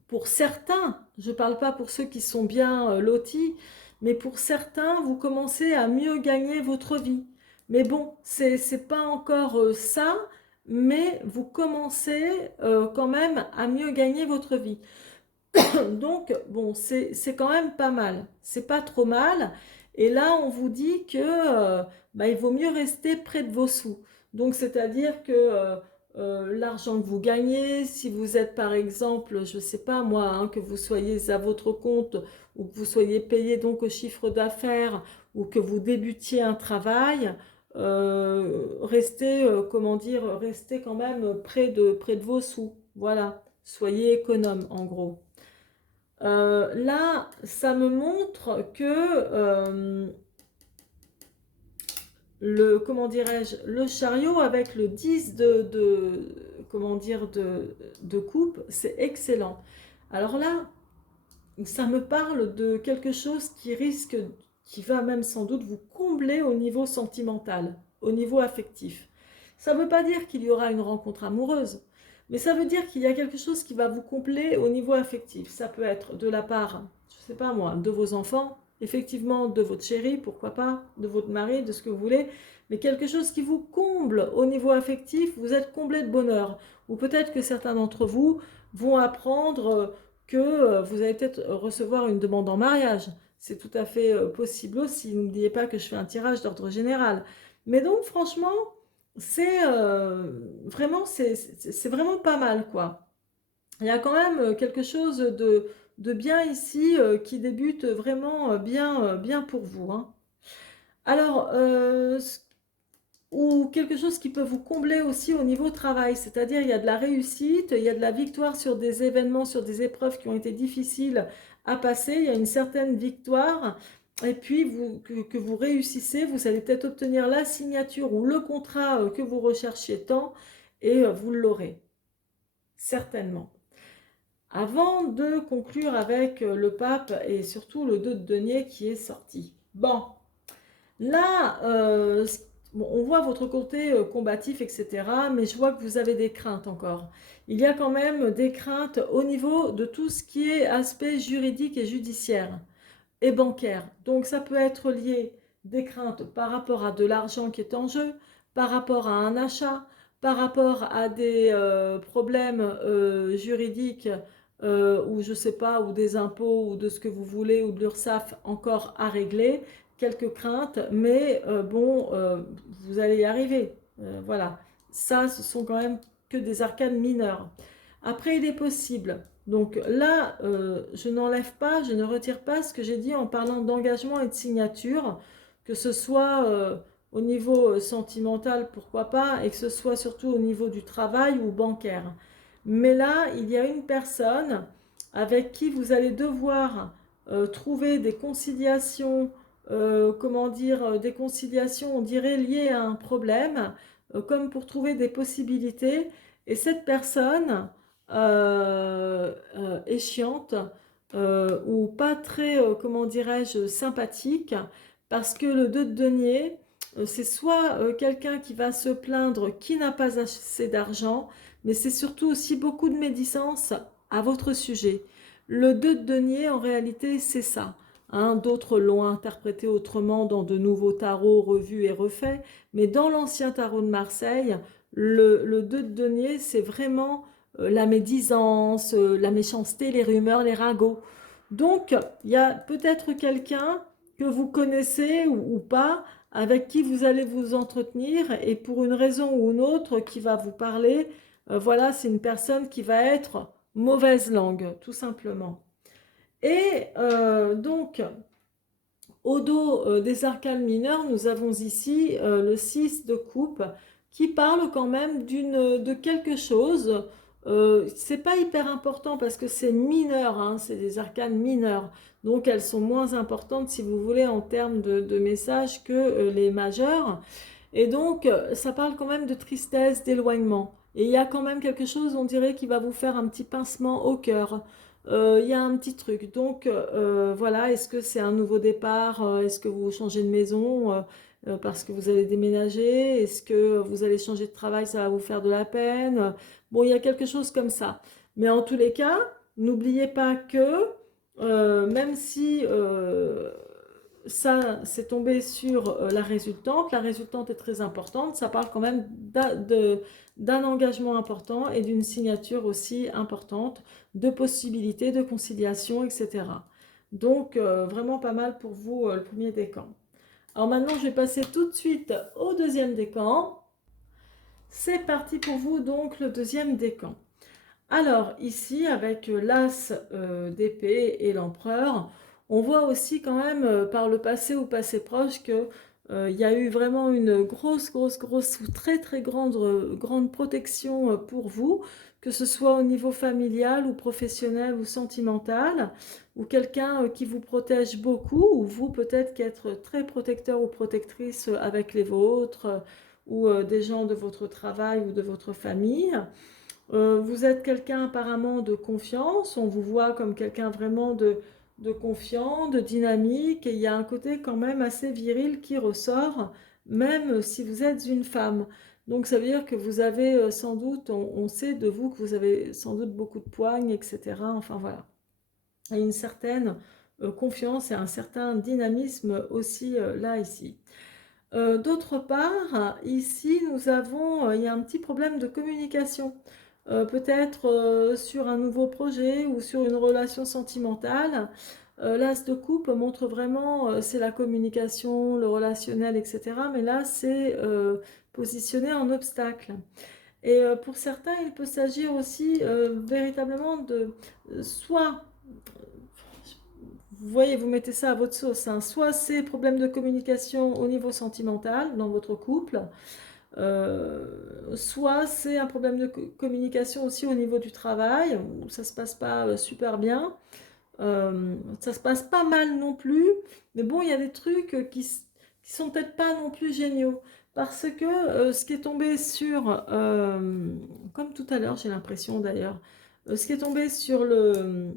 pour certains, je ne parle pas pour ceux qui sont bien lotis, mais pour certains, vous commencez à mieux gagner votre vie. Mais bon, c'est pas encore ça, mais vous commencez quand même à mieux gagner votre vie. Donc, bon, c'est quand même pas mal. C'est pas trop mal. Et là, on vous dit que bah, il vaut mieux rester près de vos sous. Donc, c'est-à-dire que l'argent que vous gagnez, si vous êtes par exemple, je ne sais pas moi, hein, que vous soyez à votre compte ou que vous soyez payé donc au chiffre d'affaires ou que vous débutiez un travail, restez, comment dire, restez quand même près de vos sous. Voilà, soyez économe en gros. Là, ça me montre que le, comment dirais-je, le chariot avec le 10 comment dire, de coupe, c'est excellent. Alors là, ça me parle de quelque chose qui risque, qui va même sans doute vous combler au niveau sentimental, au niveau affectif. Ça ne veut pas dire qu'il y aura une rencontre amoureuse, mais ça veut dire qu'il y a quelque chose qui va vous combler au niveau affectif. Ça peut être de la part, je ne sais pas moi, de vos enfants, effectivement de votre chéri, pourquoi pas, de votre mari, de ce que vous voulez, mais quelque chose qui vous comble au niveau affectif, vous êtes comblé de bonheur. Ou peut-être que certains d'entre vous vont apprendre que vous allez peut-être recevoir une demande en mariage. C'est tout à fait possible aussi. N'oubliez pas que je fais un tirage d'ordre général. Mais donc franchement, c'est c'est vraiment pas mal, quoi. Il y a quand même quelque chose de bien ici qui débute vraiment bien pour vous, hein. Alors, ou quelque chose qui peut vous combler aussi au niveau travail, c'est-à-dire il y a de la réussite, il y a de la victoire sur des événements, sur des épreuves qui ont été difficiles à passer, il y a une certaine victoire, et puis que vous réussissez, vous allez peut-être obtenir la signature ou le contrat que vous recherchiez tant, et vous l'aurez, certainement. Avant de conclure avec le pape et surtout le 2 de denier qui est sorti. Bon, là, bon, on voit votre côté combatif, etc. Mais je vois que vous avez des craintes encore. Il y a quand même des craintes au niveau de tout ce qui est aspect juridique et judiciaire et bancaire. Donc ça peut être lié des craintes par rapport à de l'argent qui est en jeu, par rapport à un achat, par rapport à des problèmes juridiques ou je sais pas, ou des impôts ou de ce que vous voulez ou de l'URSSAF encore à régler. Quelques craintes, mais bon, vous allez y arriver. Voilà, ça, ce sont quand même que des arcanes mineures. Après, il est possible. Donc là, je n'enlève pas, je ne retire pas ce que j'ai dit en parlant d'engagement et de signature, que ce soit au niveau sentimental, pourquoi pas, et que ce soit surtout au niveau du travail ou bancaire. Mais là, il y a une personne avec qui vous allez devoir trouver des conciliations, comment dire, des conciliations, on dirait, liées à un problème, comme pour trouver des possibilités. Et cette personne est chiante ou pas très, comment dirais-je, sympathique, parce que le 2 de denier, c'est soit quelqu'un qui va se plaindre qui n'a pas assez d'argent, mais c'est surtout aussi beaucoup de médisance à votre sujet. Le 2 de denier, en réalité, c'est ça. Hein, d'autres l'ont interprété autrement dans de nouveaux tarots revus et refaits, mais dans l'ancien tarot de Marseille, le 2 de denier, c'est vraiment la médisance, la méchanceté, les rumeurs, les ragots. Donc, il y a peut-être quelqu'un que vous connaissez ou pas, avec qui vous allez vous entretenir, et pour une raison ou une autre, qui va vous parler. Voilà, c'est une personne qui va être mauvaise langue, tout simplement. Et donc, au dos des arcanes mineures, nous avons ici le 6 de coupe qui parle quand même de quelque chose. C'est pas hyper important parce que c'est mineur, hein, c'est des arcanes mineures. Donc elles sont moins importantes, si vous voulez, en termes de messages que les majeures. Et donc ça parle quand même de tristesse, d'éloignement. Et il y a quand même quelque chose, on dirait, qui va vous faire un petit pincement au cœur. Il y a un petit truc. Donc voilà, est-ce que c'est un nouveau départ? Est-ce que vous changez de maison parce que vous allez déménager? Est-ce que vous allez changer de travail? Ça va vous faire de la peine? Bon, il y a quelque chose comme ça. Mais en tous les cas, n'oubliez pas que même si ça, c'est tombé sur la résultante est très importante, ça parle quand même d'un engagement important et d'une signature aussi importante, de possibilités de conciliation, etc. Donc, vraiment pas mal pour vous, le premier décan. Alors maintenant, je vais passer tout de suite au deuxième décan. C'est parti pour vous, donc, le deuxième décan. Alors, ici, avec l'as d'épée et l'empereur, on voit aussi quand même par le passé ou passé proche que il y a eu vraiment une grosse ou très très grande protection pour vous, que ce soit au niveau familial ou professionnel ou sentimental, ou quelqu'un qui vous protège beaucoup, ou vous peut-être qui êtes très protecteur ou protectrice avec les vôtres, ou des gens de votre travail ou de votre famille. Vous êtes quelqu'un apparemment de confiance, on vous voit comme quelqu'un vraiment de confiant, de dynamique, et il y a un côté quand même assez viril qui ressort, même si vous êtes une femme. Donc ça veut dire que vous avez sans doute, on sait de vous que vous avez sans doute beaucoup de poignes, etc. Enfin voilà. Et une certaine confiance et un certain dynamisme aussi là, ici. D'autre part, ici, nous avons, il y a un petit problème de communication. Peut-être sur un nouveau projet ou sur une relation sentimentale. L'as de coupe montre vraiment, c'est la communication, le relationnel, etc. Mais là, c'est positionné en obstacle. Et pour certains, il peut s'agir aussi véritablement de soit, vous voyez, vous mettez ça à votre sauce, hein, soit c'est problème de communication au niveau sentimental dans votre couple, soit c'est un problème de communication aussi au niveau du travail, où ça se passe pas super bien. Ça se passe pas mal non plus, mais bon, il y a des trucs qui sont peut-être pas non plus géniaux. Parce que ce qui est tombé sur, comme tout à l'heure, j'ai l'impression d'ailleurs, ce qui est tombé sur le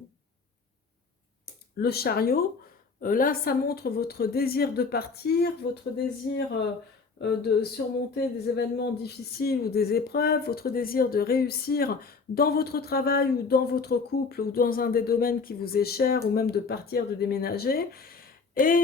chariot, là, ça montre votre désir de partir, votre désir de surmonter des événements difficiles ou des épreuves, votre désir de réussir dans votre travail ou dans votre couple ou dans un des domaines qui vous est cher ou même de partir, de déménager. Et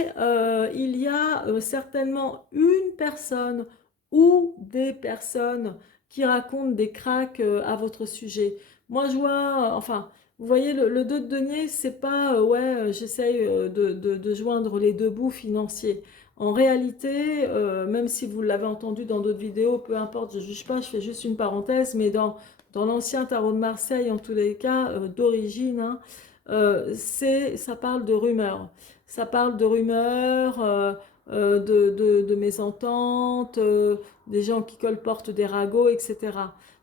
il y a certainement une personne ou des personnes qui racontent des cracks à votre sujet. Moi, je vois, enfin, vous voyez, le 2 de denier, c'est pas, ouais, j'essaye de joindre les deux bouts financiers. En réalité, même si vous l'avez entendu dans d'autres vidéos, peu importe, je ne juge pas, je fais juste une parenthèse, mais dans l'ancien tarot de Marseille, en tous les cas, d'origine, hein, ça parle de rumeurs. Ça parle de rumeurs, de mésententes, des gens qui colportent des ragots, etc.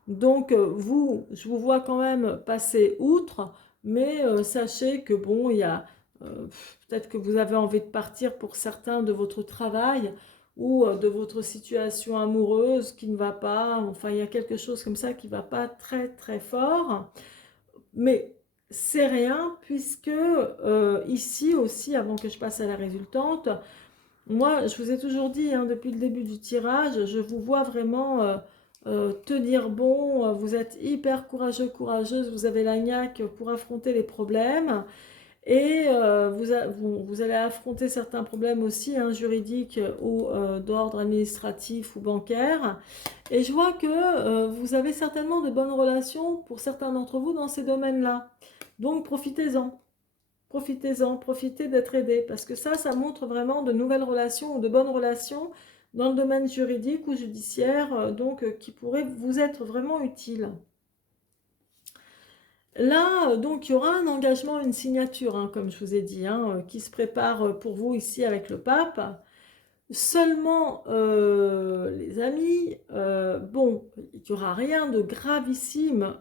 Donc vous, je vous vois quand même passer outre, mais sachez que bon, il y a peut-être que vous avez envie de partir pour certains de votre travail ou de votre situation amoureuse qui ne va pas, enfin il y a quelque chose comme ça qui ne va pas très très fort. Mais c'est rien puisque ici aussi, avant que je passe à la résultante, moi je vous ai toujours dit hein, depuis le début du tirage, je vous vois vraiment tenir bon, vous êtes hyper courageux, courageuse, vous avez la niaque pour affronter les problèmes. Et vous allez affronter certains problèmes aussi, hein, juridiques ou d'ordre administratif ou bancaire. Et je vois que vous avez certainement de bonnes relations pour certains d'entre vous dans ces domaines-là. Donc profitez-en, profitez-en, profitez d'être aidé. Parce que ça montre vraiment de nouvelles relations ou de bonnes relations dans le domaine juridique ou judiciaire, qui pourraient vous être vraiment utiles. Là, donc, il y aura un engagement, une signature, hein, comme je vous ai dit, hein, qui se prépare pour vous ici avec le pape. Seulement, les amis, bon, il n'y aura rien de gravissime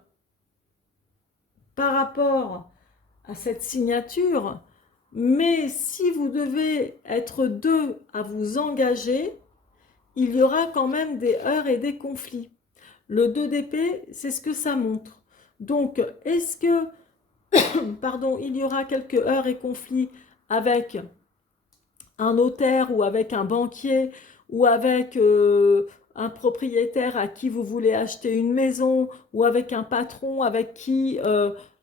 par rapport à cette signature, mais si vous devez être deux à vous engager, il y aura quand même des heurts et des conflits. Le 2 d'épée, c'est ce que ça montre. Donc, est-ce que pardon, il y aura quelques heurts et conflits avec un notaire ou avec un banquier ou avec un propriétaire à qui vous voulez acheter une maison ou avec un patron avec qui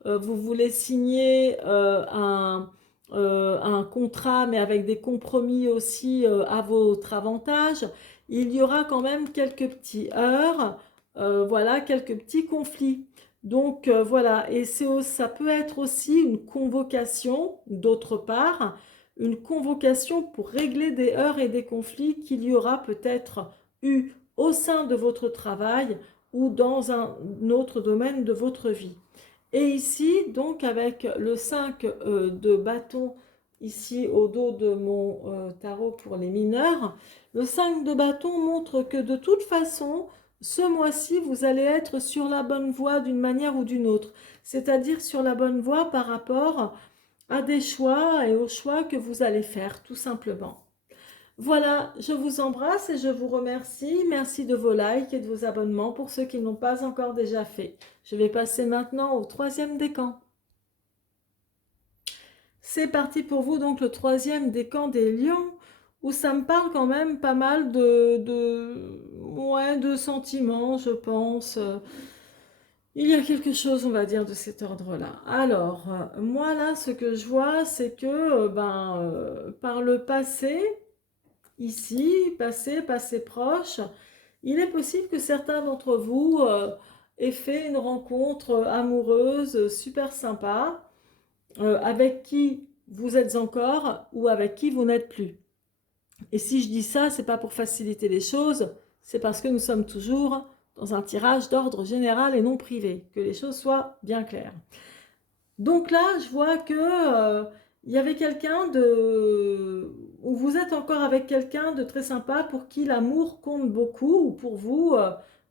vous voulez signer un contrat mais avec des compromis aussi à votre avantage, il y aura quand même quelques petits heurts, voilà, quelques petits conflits. Donc voilà, et ça peut être aussi une convocation d'autre part, une convocation pour régler des heurts et des conflits qu'il y aura peut-être eu au sein de votre travail ou dans un autre domaine de votre vie. Et ici, donc avec le 5 de bâton, ici au dos de mon tarot pour les mineurs, le 5 de bâton montre que de toute façon, ce mois-ci, vous allez être sur la bonne voie d'une manière ou d'une autre. C'est-à-dire sur la bonne voie par rapport à des choix et aux choix que vous allez faire, tout simplement. Voilà, je vous embrasse et je vous remercie. Merci de vos likes et de vos abonnements pour ceux qui n'ont pas encore déjà fait. Je vais passer maintenant au troisième décan. C'est parti pour vous, donc le troisième décan des lions, où ça me parle quand même pas mal ouais, de sentiments, je pense. Il y a quelque chose, on va dire, de cet ordre-là. Alors, moi là, ce que je vois, c'est que par le passé, ici, passé proche, il est possible que certains d'entre vous aient fait une rencontre amoureuse super sympa, avec qui vous êtes encore ou avec qui vous n'êtes plus. Et si je dis ça, c'est pas pour faciliter les choses, c'est parce que nous sommes toujours dans un tirage d'ordre général et non privé, que les choses soient bien claires. Donc là, je vois que il y avait quelqu'un de... ou vous êtes encore avec quelqu'un de très sympa pour qui l'amour compte beaucoup, ou pour vous,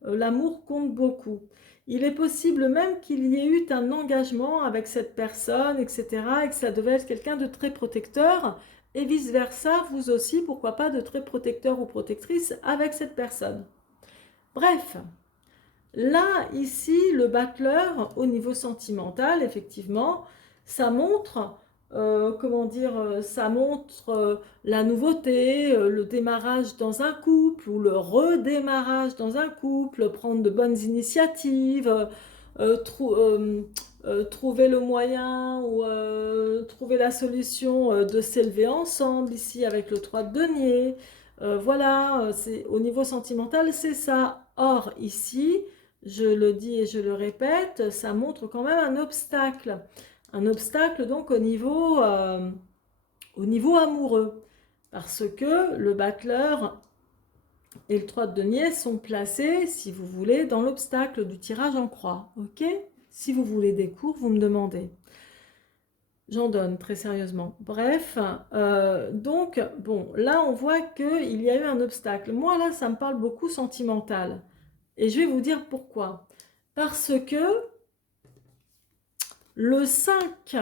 l'amour compte beaucoup. Il est possible même qu'il y ait eu un engagement avec cette personne, etc., et que ça devait être quelqu'un de très protecteur, et vice-versa, vous aussi, pourquoi pas, de très protecteur ou protectrice avec cette personne. Bref, là, ici, le battleur, au niveau sentimental, effectivement, ça montre, comment dire, ça montre la nouveauté, le démarrage dans un couple ou le redémarrage dans un couple, prendre de bonnes initiatives, trouver le moyen ou trouver la solution de s'élever ensemble, ici avec le 3 de denier. Voilà, au niveau sentimental, c'est ça. Or, ici, je le dis et je le répète, ça montre quand même un obstacle. Un obstacle donc au niveau amoureux. Parce que le battleur et le 3 de denier sont placés, si vous voulez, dans l'obstacle du tirage en croix. Ok? Si vous voulez des cours, vous me demandez. J'en donne très sérieusement. Bref, donc, bon, là on voit qu'il y a eu un obstacle. Moi là, ça me parle beaucoup sentimental. Et je vais vous dire pourquoi. Parce que le 5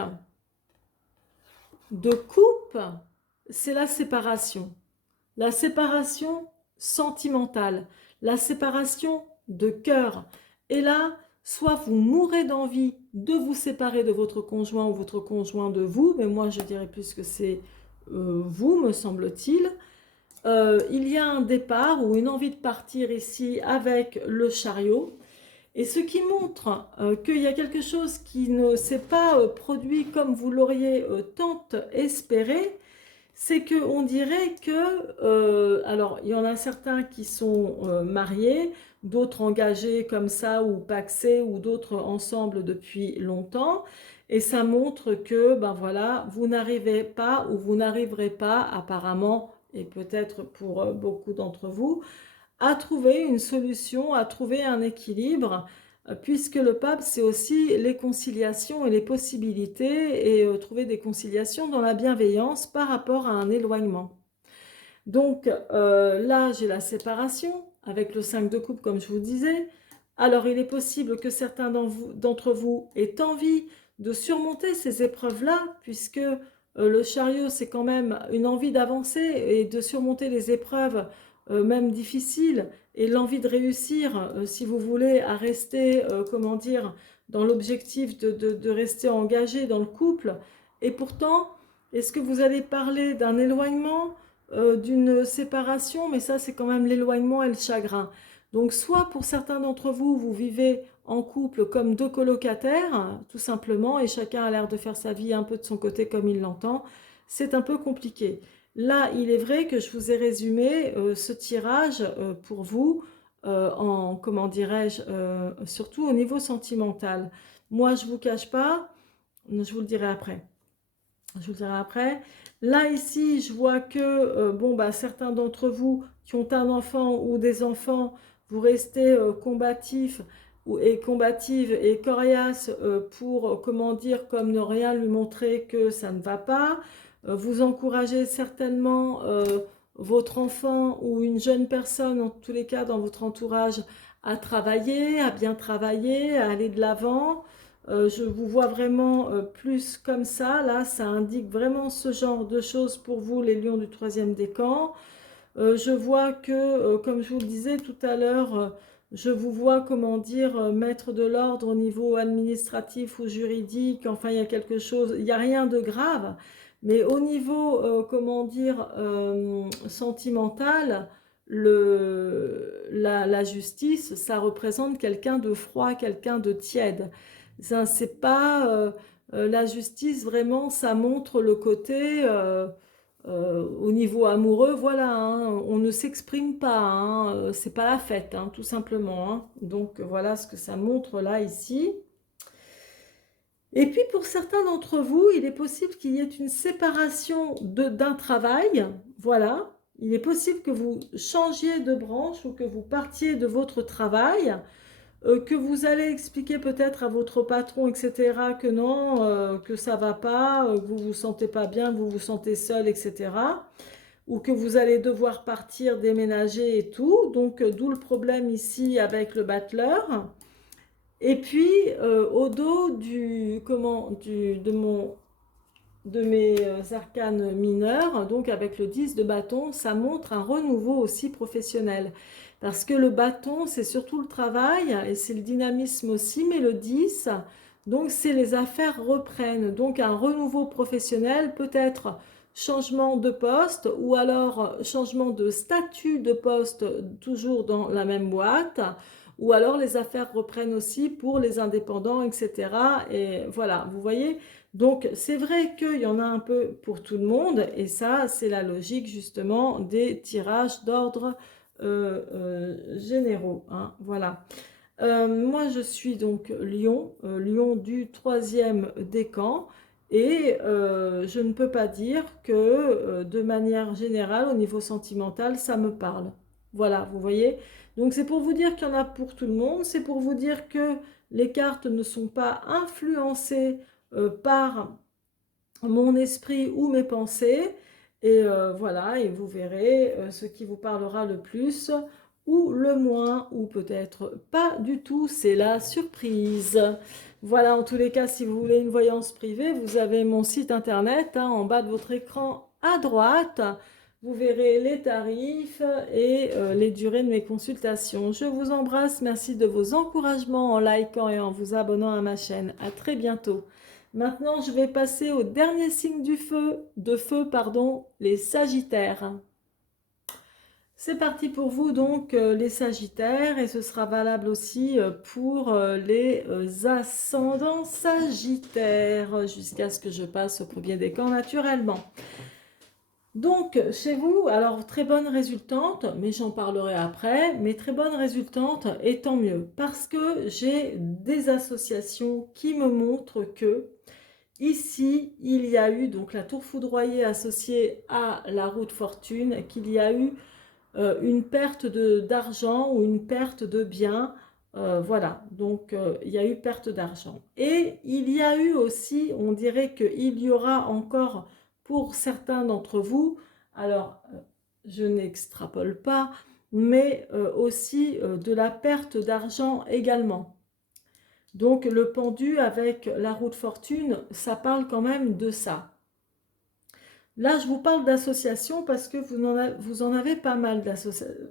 de coupe, c'est la séparation. La séparation sentimentale, la séparation de cœur. Et là, soit vous mourrez d'envie de vous séparer de votre conjoint ou votre conjoint de vous, mais moi je dirais plus que c'est vous, me semble-t-il. Il y a un départ ou une envie de partir ici avec le chariot. Et ce qui montre qu'il y a quelque chose qui ne s'est pas produit comme vous l'auriez tant espéré, c'est qu'on dirait que, alors il y en a certains qui sont mariés, d'autres engagés comme ça ou pacsés ou d'autres ensemble depuis longtemps. Et ça montre que, ben voilà, vous n'arrivez pas ou vous n'arriverez pas apparemment, et peut-être pour beaucoup d'entre vous, à trouver une solution, à trouver un équilibre, puisque le pape, c'est aussi les conciliations et les possibilités, et trouver des conciliations dans la bienveillance par rapport à un éloignement. Donc là, j'ai la séparation avec le 5 de coupe, comme je vous disais. Alors, il est possible que certains d'entre vous aient envie de surmonter ces épreuves-là, puisque le chariot, c'est quand même une envie d'avancer et de surmonter les épreuves, même difficiles, et l'envie de réussir, si vous voulez, à rester, comment dire, dans l'objectif de rester engagé dans le couple. Et pourtant, est-ce que vous allez parler d'un éloignement, d'une séparation, mais ça c'est quand même l'éloignement et le chagrin. Donc soit pour certains d'entre vous, vous vivez en couple comme deux colocataires, tout simplement, et chacun a l'air de faire sa vie un peu de son côté comme il l'entend, c'est un peu compliqué. Là, il est vrai que je vous ai résumé ce tirage pour vous en, comment dirais-je, surtout au niveau sentimental. Moi, je ne vous cache pas, je vous le dirai après. Je vous le dirai après. Là, ici, je vois que bon, bah, certains d'entre vous qui ont un enfant ou des enfants, vous restez combatifs et combatives et coriaces pour, comment dire, comme ne rien lui montrer que ça ne va pas. Vous encouragez certainement votre enfant ou une jeune personne, en tous les cas dans votre entourage, à travailler, à bien travailler, à aller de l'avant. Je vous vois vraiment plus comme ça. Là, ça indique vraiment ce genre de choses pour vous, les lions du troisième décan. Je vois que, comme je vous le disais tout à l'heure, je vous vois, comment dire, mettre de l'ordre au niveau administratif ou juridique. Enfin, il y a quelque chose, il n'y a rien de grave. Mais au niveau, comment dire, sentimental, la justice, ça représente quelqu'un de froid, quelqu'un de tiède. Ça, c'est pas la justice, vraiment, ça montre le côté au niveau amoureux, voilà, hein, on ne s'exprime pas, hein, c'est pas la fête, hein, tout simplement. Hein. Donc voilà ce que ça montre là, ici. Et puis pour certains d'entre vous, il est possible qu'il y ait une séparation d'un travail. Voilà, il est possible que vous changiez de branche ou que vous partiez de votre travail, que vous allez expliquer peut-être à votre patron, etc., que non, que ça va pas, que vous vous sentez pas bien, que vous vous sentez seul, etc., ou que vous allez devoir partir, déménager et tout. Donc, d'où le problème ici avec le battleur. Et puis, au dos de mes arcanes mineurs, donc avec le 10 de bâton, ça montre un renouveau aussi professionnel. Parce que le bâton, c'est surtout le travail et c'est le dynamisme aussi, mais le 10, donc c'est les affaires reprennent. Donc un renouveau professionnel, peut-être changement de poste ou alors changement de statut de poste toujours dans la même boîte. Ou alors les affaires reprennent aussi pour les indépendants, etc. Et voilà, vous voyez, donc, c'est vrai qu'il y en a un peu pour tout le monde, et ça, c'est la logique justement des tirages d'ordre généraux, hein, voilà. Moi, je suis donc Lion, Lion du troisième décan, et je ne peux pas dire que de manière générale, au niveau sentimental, ça me parle. Voilà, vous voyez. Donc, c'est pour vous dire qu'il y en a pour tout le monde, c'est pour vous dire que les cartes ne sont pas influencées par mon esprit ou mes pensées. Et voilà, et vous verrez ce qui vous parlera le plus ou le moins, ou peut-être pas du tout, c'est la surprise. Voilà, en tous les cas, si vous voulez une voyance privée, vous avez mon site internet hein, en bas de votre écran à droite. Vous verrez les tarifs et les durées de mes consultations. Je vous embrasse, merci de vos encouragements en likant et en vous abonnant à ma chaîne. À très bientôt. Maintenant, je vais passer au dernier signe de feu, pardon, les Sagittaires. C'est parti pour vous donc les Sagittaires et ce sera valable aussi pour les ascendants Sagittaires jusqu'à ce que je passe au premier décan naturellement. Donc, chez vous, alors très bonne résultante, mais j'en parlerai après, mais très bonne résultante et tant mieux parce que j'ai des associations qui me montrent que ici, il y a eu donc la tour foudroyée associée à la roue de fortune, qu'il y a eu une perte d'argent ou une perte de biens. Voilà, donc il y a eu perte d'argent. Et il y a eu aussi, on dirait qu'il y aura encore pour certains d'entre vous, alors je n'extrapole pas, mais aussi de la perte d'argent également. Donc le pendu avec la roue de fortune, ça parle quand même de ça. Là, je vous parle d'associations parce que vous en avez pas mal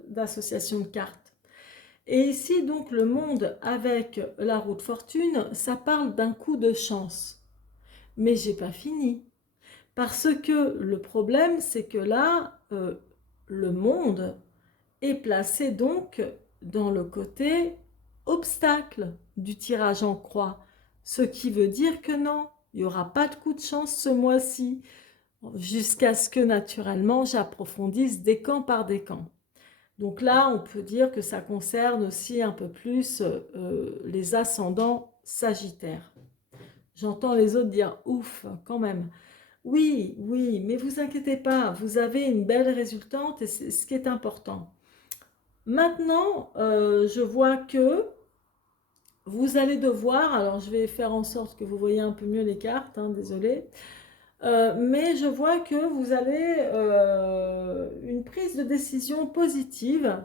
d'associations de cartes. Et ici, donc, le monde avec la roue de fortune, ça parle d'un coup de chance. Mais j'ai pas fini. Parce que le problème, c'est que là, le monde est placé donc dans le côté obstacle du tirage en croix. Ce qui veut dire que non, il n'y aura pas de coup de chance ce mois-ci, jusqu'à ce que naturellement j'approfondisse décan par décan. Donc là, on peut dire que ça concerne aussi un peu plus les ascendants sagittaires. J'entends les autres dire ouf, quand même. Oui, oui, mais vous inquiétez pas, vous avez une belle résultante et c'est ce qui est important. Maintenant, je vois que vous allez devoir, alors je vais faire en sorte que vous voyez un peu mieux les cartes, hein, désolé, mais je vois que vous avez une prise de décision positive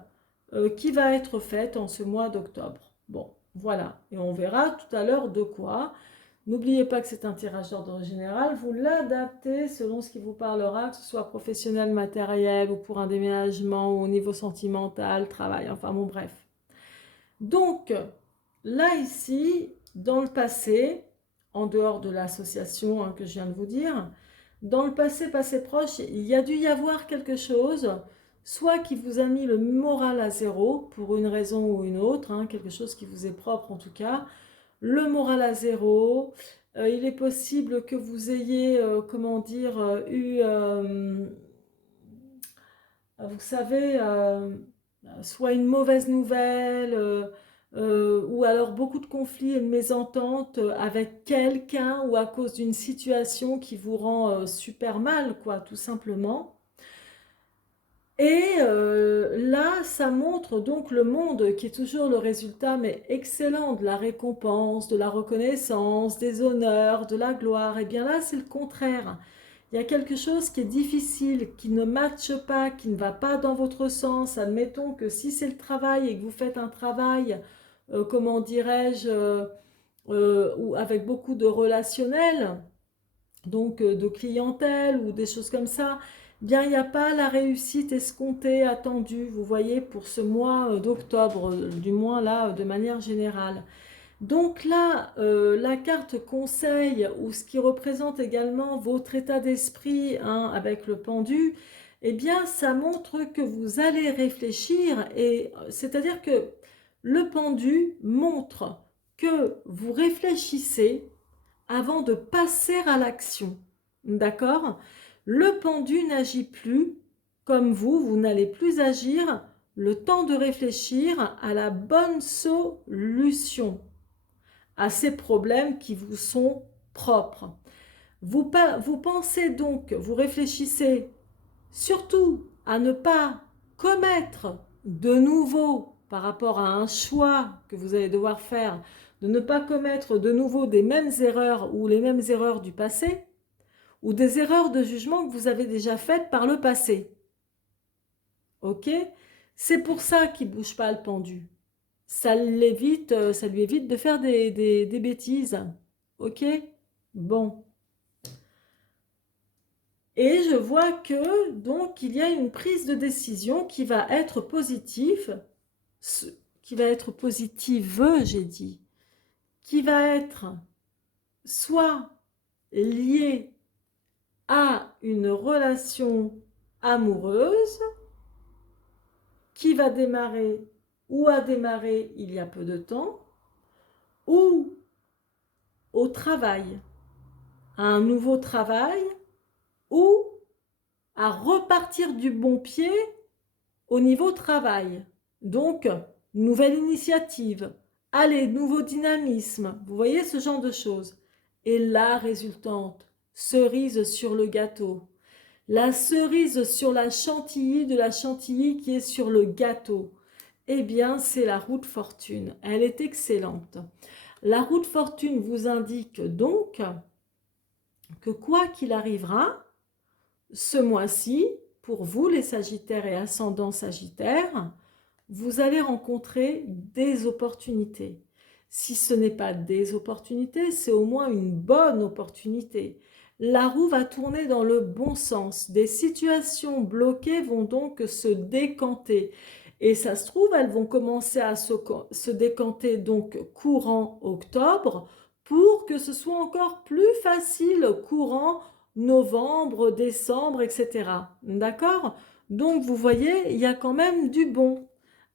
qui va être faite en ce mois d'octobre. Bon, voilà, et on verra tout à l'heure de quoi. N'oubliez pas que c'est un tirage d'ordre général, vous l'adaptez selon ce qui vous parlera, que ce soit professionnel, matériel ou pour un déménagement ou au niveau sentimental, travail, enfin bon bref. Donc, là ici, dans le passé, en dehors de l'association hein, que je viens de vous dire, dans le passé proche, il y a dû y avoir quelque chose, soit qui vous a mis le moral à zéro pour une raison ou une autre, hein, quelque chose qui vous est propre en tout cas, le moral à zéro. Il est possible que vous ayez, comment dire, eu, vous savez, soit une mauvaise nouvelle, ou alors beaucoup de conflits et de mésententes avec quelqu'un ou à cause d'une situation qui vous rend super mal, quoi, tout simplement. Et là, ça montre donc le monde qui est toujours le résultat, mais excellent, de la récompense, de la reconnaissance, des honneurs, de la gloire. Et bien là, c'est le contraire. Il y a quelque chose qui est difficile, qui ne matche pas, qui ne va pas dans votre sens. Admettons que si c'est le travail et que vous faites un travail, comment dirais-je, ou avec beaucoup de relationnel, donc de clientèle ou des choses comme ça, bien il n'y a pas la réussite escomptée, attendue, vous voyez, pour ce mois d'octobre, du moins là, de manière générale. Donc là, la carte conseil, ou ce qui représente également votre état d'esprit, hein, avec le pendu, eh bien ça montre que vous allez réfléchir, et c'est-à-dire que le pendu montre que vous réfléchissez avant de passer à l'action. D'accord? Le pendu n'agit plus comme vous n'allez plus agir, le temps de réfléchir à la bonne solution à ces problèmes qui vous sont propres. Vous pensez donc, vous réfléchissez surtout à ne pas commettre de nouveau par rapport à un choix que vous allez devoir faire, de ne pas commettre de nouveau des mêmes erreurs ou les mêmes erreurs du passé, ou des erreurs de jugement que vous avez déjà faites par le passé. Ok? C'est pour ça qu'il ne bouge pas le pendu. Ça lui évite de faire des bêtises. Ok? Bon. Et je vois que donc il y a une prise de décision qui va être positive, j'ai dit, qui va être soit liée à une relation amoureuse qui va démarrer ou a démarré il y a peu de temps, ou au travail, à un nouveau travail, ou à repartir du bon pied au niveau travail. Donc, nouvelle initiative, allez, nouveau dynamisme, vous voyez ce genre de choses. Et la résultante, cerise sur le gâteau. La cerise sur la chantilly de la chantilly qui est sur le gâteau. Eh bien, c'est la roue de fortune. Elle est excellente. La roue de fortune vous indique donc que quoi qu'il arrivera, ce mois-ci, pour vous les Sagittaires et ascendants Sagittaires, vous allez rencontrer des opportunités. Si ce n'est pas des opportunités, c'est au moins une bonne opportunité. La roue va tourner dans le bon sens. Des situations bloquées vont donc se décanter. Et ça se trouve, elles vont commencer à se décanter donc courant octobre pour que ce soit encore plus facile courant novembre, décembre, etc. D'accord? Donc vous voyez, il y a quand même du bon.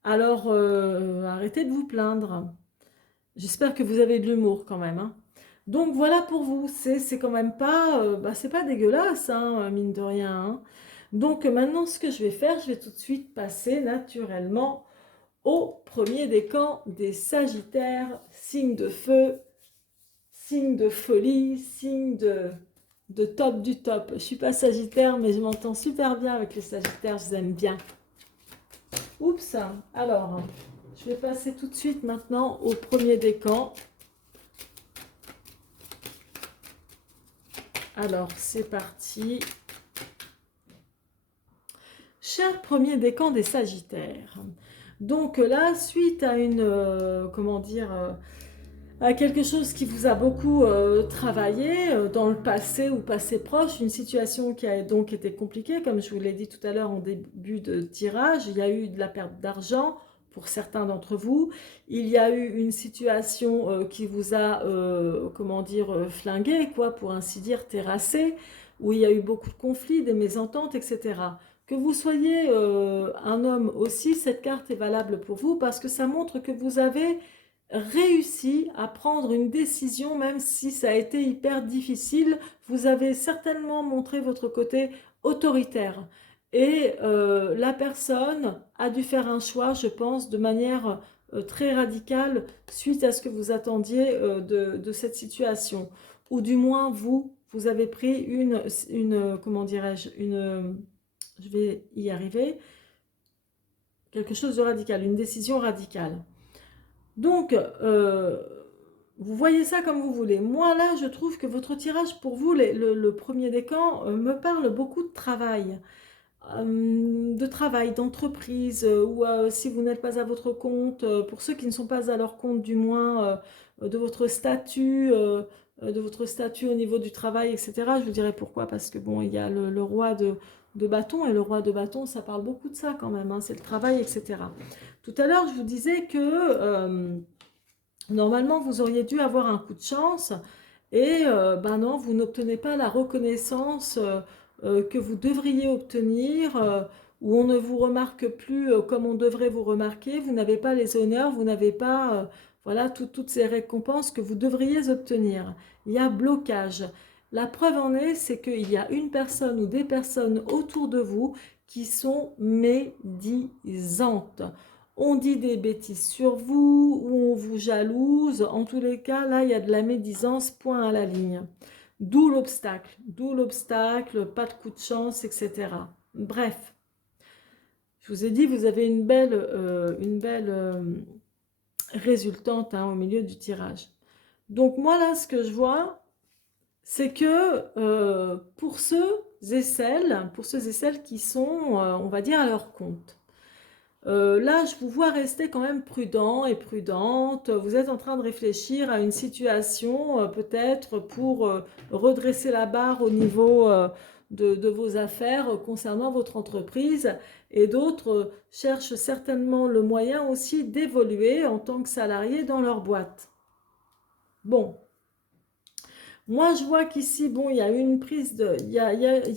Alors arrêtez de vous plaindre. J'espère que vous avez de l'humour quand même, hein. Donc voilà pour vous, c'est quand même pas, c'est pas dégueulasse, hein, mine de rien, hein. Donc maintenant ce que je vais faire, je vais tout de suite passer naturellement au premier décan des Sagittaires, signe de feu, signe de folie, signe de top du top. Je suis pas Sagittaire, mais je m'entends super bien avec les Sagittaires, je les aime bien. Oups, alors, je vais passer tout de suite maintenant au premier décan. Alors, c'est parti. Cher premier décan des Sagittaires. Donc là, suite à une, à quelque chose qui vous a beaucoup travaillé dans le passé ou passé proche, une situation qui a donc été compliquée, comme je vous l'ai dit tout à l'heure en début de tirage, il y a eu de la perte d'argent pour certains d'entre vous, il y a eu une situation qui vous a, flingué, quoi, pour ainsi dire, terrassé, où il y a eu beaucoup de conflits, des mésententes, etc. Que vous soyez un homme aussi, cette carte est valable pour vous parce que ça montre que vous avez réussi à prendre une décision, même si ça a été hyper difficile. Vous avez certainement montré votre côté autoritaire. Et la personne a dû faire un choix, je pense, de manière très radicale suite à ce que vous attendiez de cette situation. Ou du moins, vous avez pris comment dirais-je, je vais y arriver, quelque chose de radical, une décision radicale. Donc, vous voyez ça comme vous voulez. Moi, là, je trouve que votre tirage, pour vous, le premier décan, me parle beaucoup de travail, d'entreprise, ou si vous n'êtes pas à votre compte, pour ceux qui ne sont pas à leur compte, du moins, de votre statut au niveau du travail, etc. Je vous dirai pourquoi, parce que bon, il y a le roi de bâton, et le roi de bâton, ça parle beaucoup de ça quand même, hein, c'est le travail, etc. Tout à l'heure, je vous disais que normalement, vous auriez dû avoir un coup de chance, et ben non, vous n'obtenez pas la reconnaissance que vous devriez obtenir, où on ne vous remarque plus comme on devrait vous remarquer, vous n'avez pas les honneurs, vous n'avez pas voilà, toutes ces récompenses que vous devriez obtenir. Il y a blocage. La preuve en est, c'est qu'il y a une personne ou des personnes autour de vous qui sont médisantes. On dit des bêtises sur vous, ou on vous jalouse. En tous les cas, là, il y a de la médisance, point à la ligne. D'où l'obstacle, pas de coup de chance, etc. Bref, je vous ai dit, vous avez une belle résultante hein, au milieu du tirage. Donc moi, là, ce que je vois, c'est que pour ceux et celles qui sont, on va dire, à leur compte, là, je vous vois rester quand même prudent et prudente. Vous êtes en train de réfléchir à une situation, peut-être pour redresser la barre au niveau de vos affaires concernant votre entreprise. Et d'autres cherchent certainement le moyen aussi d'évoluer en tant que salarié dans leur boîte. Bon, moi je vois qu'ici, bon, il y a une prise de, il y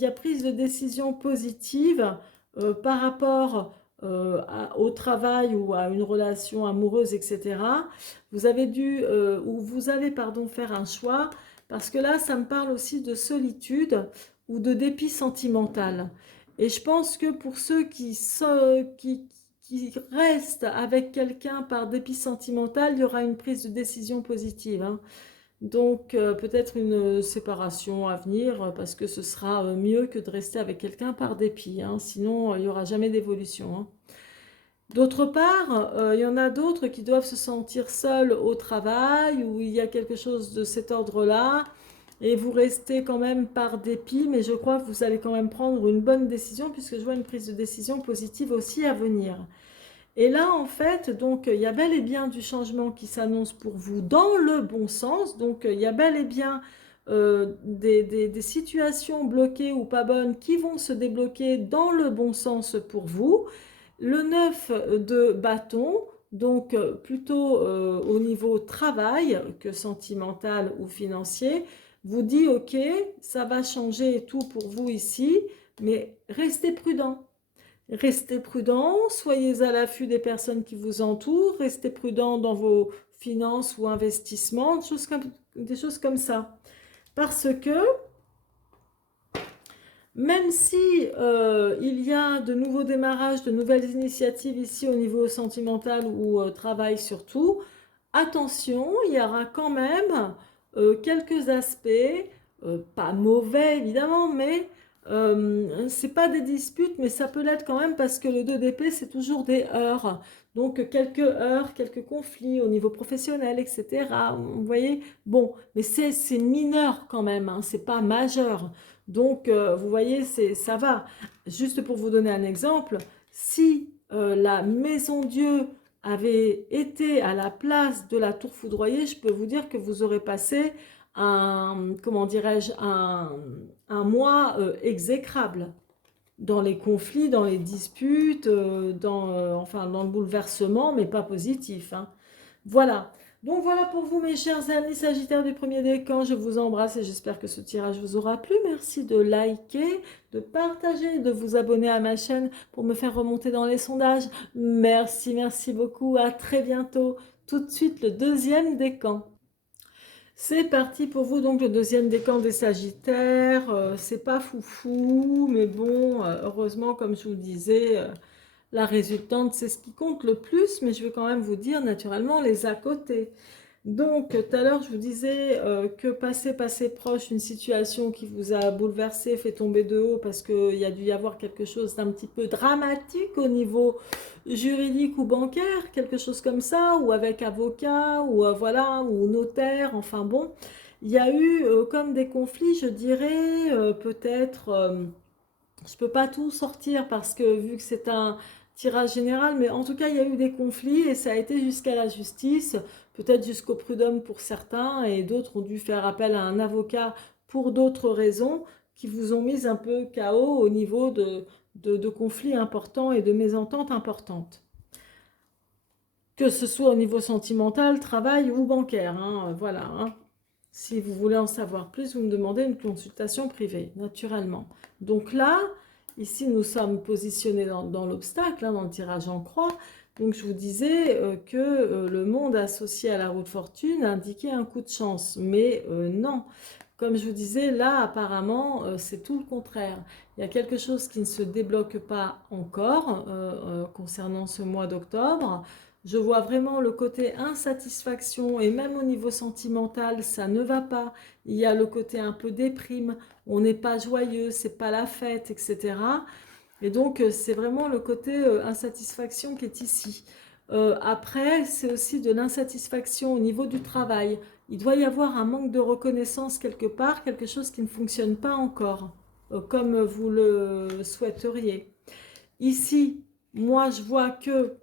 a prise de décision positive par rapport au travail ou à une relation amoureuse, etc. Vous avez dû, ou vous allez, pardon, faire un choix, parce que là, ça me parle aussi de solitude ou de dépit sentimental. Et je pense que pour ceux qui restent avec quelqu'un par dépit sentimental, il y aura une prise de décision positive, hein. Donc peut-être une séparation à venir parce que ce sera mieux que de rester avec quelqu'un par dépit, hein. Sinon il n'y aura jamais d'évolution, hein. D'autre part, il y en a d'autres qui doivent se sentir seuls au travail ou il y a quelque chose de cet ordre-là et vous restez quand même par dépit, mais je crois que vous allez quand même prendre une bonne décision puisque je vois une prise de décision positive aussi à venir. Et là, en fait, donc, il y a bel et bien du changement qui s'annonce pour vous dans le bon sens. Donc, il y a bel et bien des situations bloquées ou pas bonnes qui vont se débloquer dans le bon sens pour vous. Le 9 de bâton, donc plutôt au niveau travail que sentimental ou financier, vous dit, OK, ça va changer et tout pour vous ici, mais restez prudent. Restez prudent, soyez à l'affût des personnes qui vous entourent, restez prudent dans vos finances ou investissements, des choses comme ça. Parce que même si il y a de nouveaux démarrages, de nouvelles initiatives ici au niveau sentimental ou travail surtout, attention, il y aura quand même quelques aspects, pas mauvais évidemment, mais c'est pas des disputes, mais ça peut l'être quand même parce que le 2 d'épée, c'est toujours des heurts. Donc quelques heurts, quelques conflits au niveau professionnel, etc. Vous voyez? Bon, mais c'est mineur quand même, hein, c'est pas majeur. Donc vous voyez, ça va. Juste pour vous donner un exemple, si la maison Dieu avait été à la place de la tour foudroyée, je peux vous dire que vous aurez passé comment dirais-je, un mois exécrable dans les conflits, dans les disputes, enfin, dans le bouleversement, mais pas positif, hein. Voilà. Donc voilà pour vous mes chers amis Sagittaires du premier décan, je vous embrasse et j'espère que ce tirage vous aura plu. Merci de liker, de partager, de vous abonner à ma chaîne pour me faire remonter dans les sondages. Merci, merci beaucoup, à très bientôt. Tout de suite le deuxième décan. C'est parti pour vous, donc le deuxième décan des Sagittaires. C'est pas foufou, mais bon, heureusement, comme je vous le disais, la résultante, c'est ce qui compte le plus, mais je vais quand même vous dire naturellement les à côté. Donc, tout à l'heure, je vous disais que passé proche, une situation qui vous a bouleversé, fait tomber de haut parce qu'il y a dû y avoir quelque chose d'un petit peu dramatique au niveau juridique ou bancaire, quelque chose comme ça, ou avec avocat, ou voilà, ou notaire, enfin bon. Il y a eu comme des conflits, je dirais, peut-être, je peux pas tout sortir parce que vu que c'est un tirage général, mais en tout cas, il y a eu des conflits et ça a été jusqu'à la justice, peut-être jusqu'au prud'homme pour certains, et d'autres ont dû faire appel à un avocat pour d'autres raisons qui vous ont mis un peu KO au niveau de conflits importants et de mésententes importantes. Que ce soit au niveau sentimental, travail ou bancaire, hein, voilà, hein. Si vous voulez en savoir plus, vous me demandez une consultation privée, naturellement. Donc là, ici, nous sommes positionnés dans l'obstacle, hein, dans le tirage en croix. Donc je vous disais que le monde associé à la roue de fortune indiquait un coup de chance. Mais non, comme je vous disais, là, apparemment, c'est tout le contraire. Il y a quelque chose qui ne se débloque pas encore concernant ce mois d'octobre. Je vois vraiment le côté insatisfaction et même au niveau sentimental, ça ne va pas. Il y a le côté un peu déprime, on n'est pas joyeux, c'est pas la fête, etc. Et donc, c'est vraiment le côté insatisfaction qui est ici. Après, c'est aussi de l'insatisfaction au niveau du travail. Il doit y avoir un manque de reconnaissance quelque part, quelque chose qui ne fonctionne pas encore, comme vous le souhaiteriez. Ici, moi, je vois que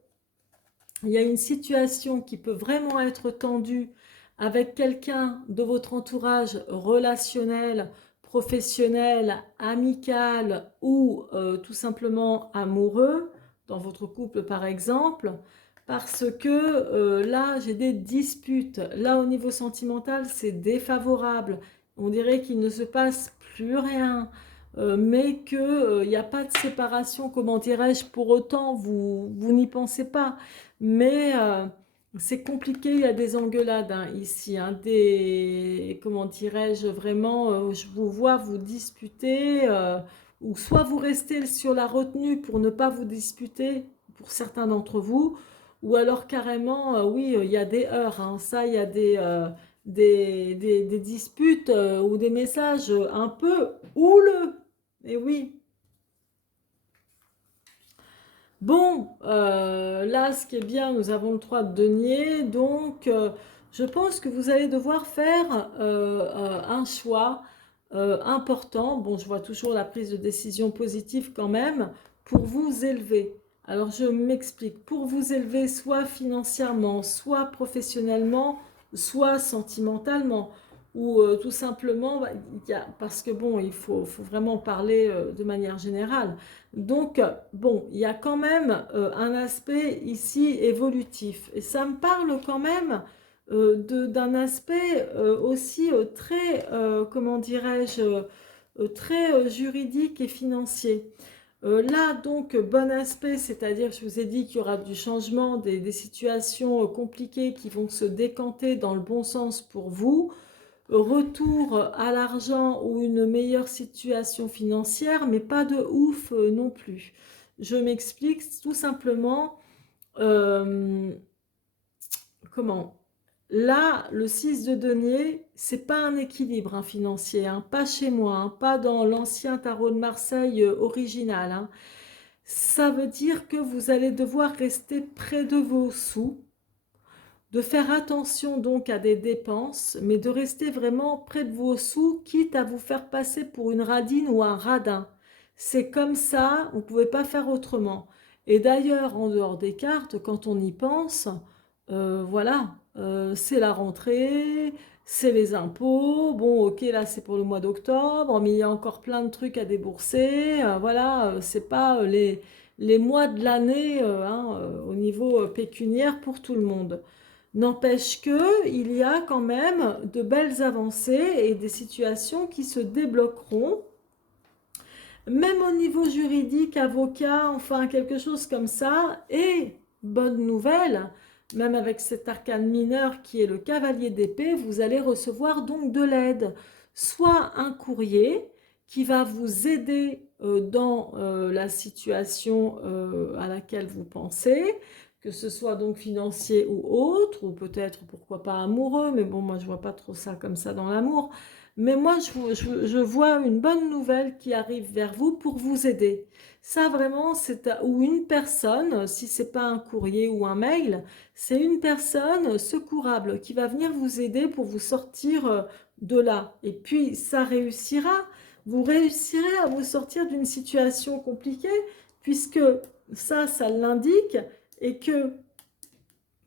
il y a une situation qui peut vraiment être tendue avec quelqu'un de votre entourage relationnel, professionnel, amical ou tout simplement amoureux, dans votre couple par exemple, parce que là j'ai des disputes, là au niveau sentimental c'est défavorable, on dirait qu'il ne se passe plus rien, mais qu'il n'y a pas de séparation, comment dirais-je, pour autant vous n'y pensez pas. Mais c'est compliqué, il y a des engueulades hein, ici, hein, des, comment dirais-je, vraiment, je vous vois vous disputer, ou soit vous restez sur la retenue pour ne pas vous disputer, pour certains d'entre vous, ou alors carrément, oui, il y a des heurts, hein, ça, il y a des disputes ou des messages un peu houleux, et oui. Bon, là, ce qui est bien, nous avons le 3 de denier, donc je pense que vous allez devoir faire un choix important. Bon, je vois toujours la prise de décision positive quand même, pour vous élever. Alors, je m'explique. Pour vous élever, soit financièrement, soit professionnellement, soit sentimentalement, ou tout simplement, bah, parce que bon, il faut vraiment parler de manière générale. Donc, bon, il y a quand même un aspect ici évolutif. Et ça me parle quand même d'un aspect aussi très, comment dirais-je, très juridique et financier. Là, donc, bon aspect, c'est-à-dire, je vous ai dit qu'il y aura du changement, des situations compliquées qui vont se décanter dans le bon sens pour vous, retour à l'argent ou une meilleure situation financière, mais pas de ouf non plus. Je m'explique tout simplement. euh, Comment? Là, le 6 de denier, c'est pas un équilibre hein, financier, hein, pas chez moi, hein, pas dans l'ancien tarot de Marseille original, hein. Ça veut dire que vous allez devoir rester près de vos sous, de faire attention donc à des dépenses, mais de rester vraiment près de vos sous, quitte à vous faire passer pour une radine ou un radin. C'est comme ça, vous ne pouvez pas faire autrement. Et d'ailleurs, en dehors des cartes, quand on y pense, voilà, c'est la rentrée, c'est les impôts, bon ok là c'est pour le mois d'octobre, mais il y a encore plein de trucs à débourser, voilà, c'est pas les mois de l'année hein, au niveau pécuniaire pour tout le monde. N'empêche que il y a quand même de belles avancées et des situations qui se débloqueront, même au niveau juridique, avocat, enfin quelque chose comme ça. Et bonne nouvelle, même avec cet arcane mineur qui est le cavalier d'épée, vous allez recevoir donc de l'aide. Soit un courrier qui va vous aider dans la situation à laquelle vous pensez, que ce soit donc financier ou autre, ou peut-être pourquoi pas amoureux, mais bon, moi je vois pas trop ça comme ça dans l'amour. Mais moi, je vois une bonne nouvelle qui arrive vers vous pour vous aider. Ça vraiment, ou une personne, si c'est pas un courrier ou un mail, c'est une personne secourable qui va venir vous aider pour vous sortir de là. Et puis, ça réussira. Vous réussirez à vous sortir d'une situation compliquée, puisque ça l'indique, et que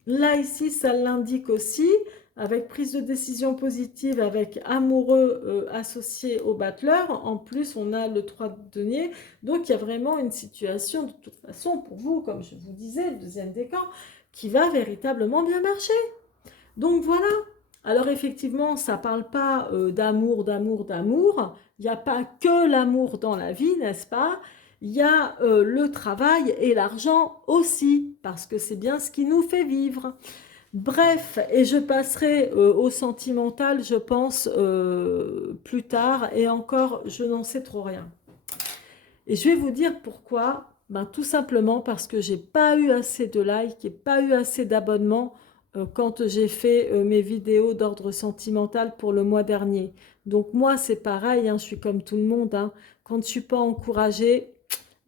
là, ici, ça l'indique aussi, avec prise de décision positive, avec amoureux associé au battleur. En plus, on a le 3 de denier. Donc, il y a vraiment une situation, de toute façon, pour vous, comme je vous disais, le deuxième décan, qui va véritablement bien marcher. Donc, voilà. Alors, effectivement, ça ne parle pas d'amour, d'amour, d'amour. Il n'y a pas que l'amour dans la vie, n'est-ce pas? Il y a le travail et l'argent aussi, parce que c'est bien ce qui nous fait vivre. Bref, et je passerai au sentimental, je pense, plus tard, et encore, je n'en sais trop rien. Et je vais vous dire pourquoi. Ben, tout simplement parce que j'ai pas eu assez de likes et pas eu assez d'abonnements quand j'ai fait mes vidéos d'ordre sentimental pour le mois dernier. Donc moi, c'est pareil, hein, je suis comme tout le monde, hein. Quand je suis pas encouragée,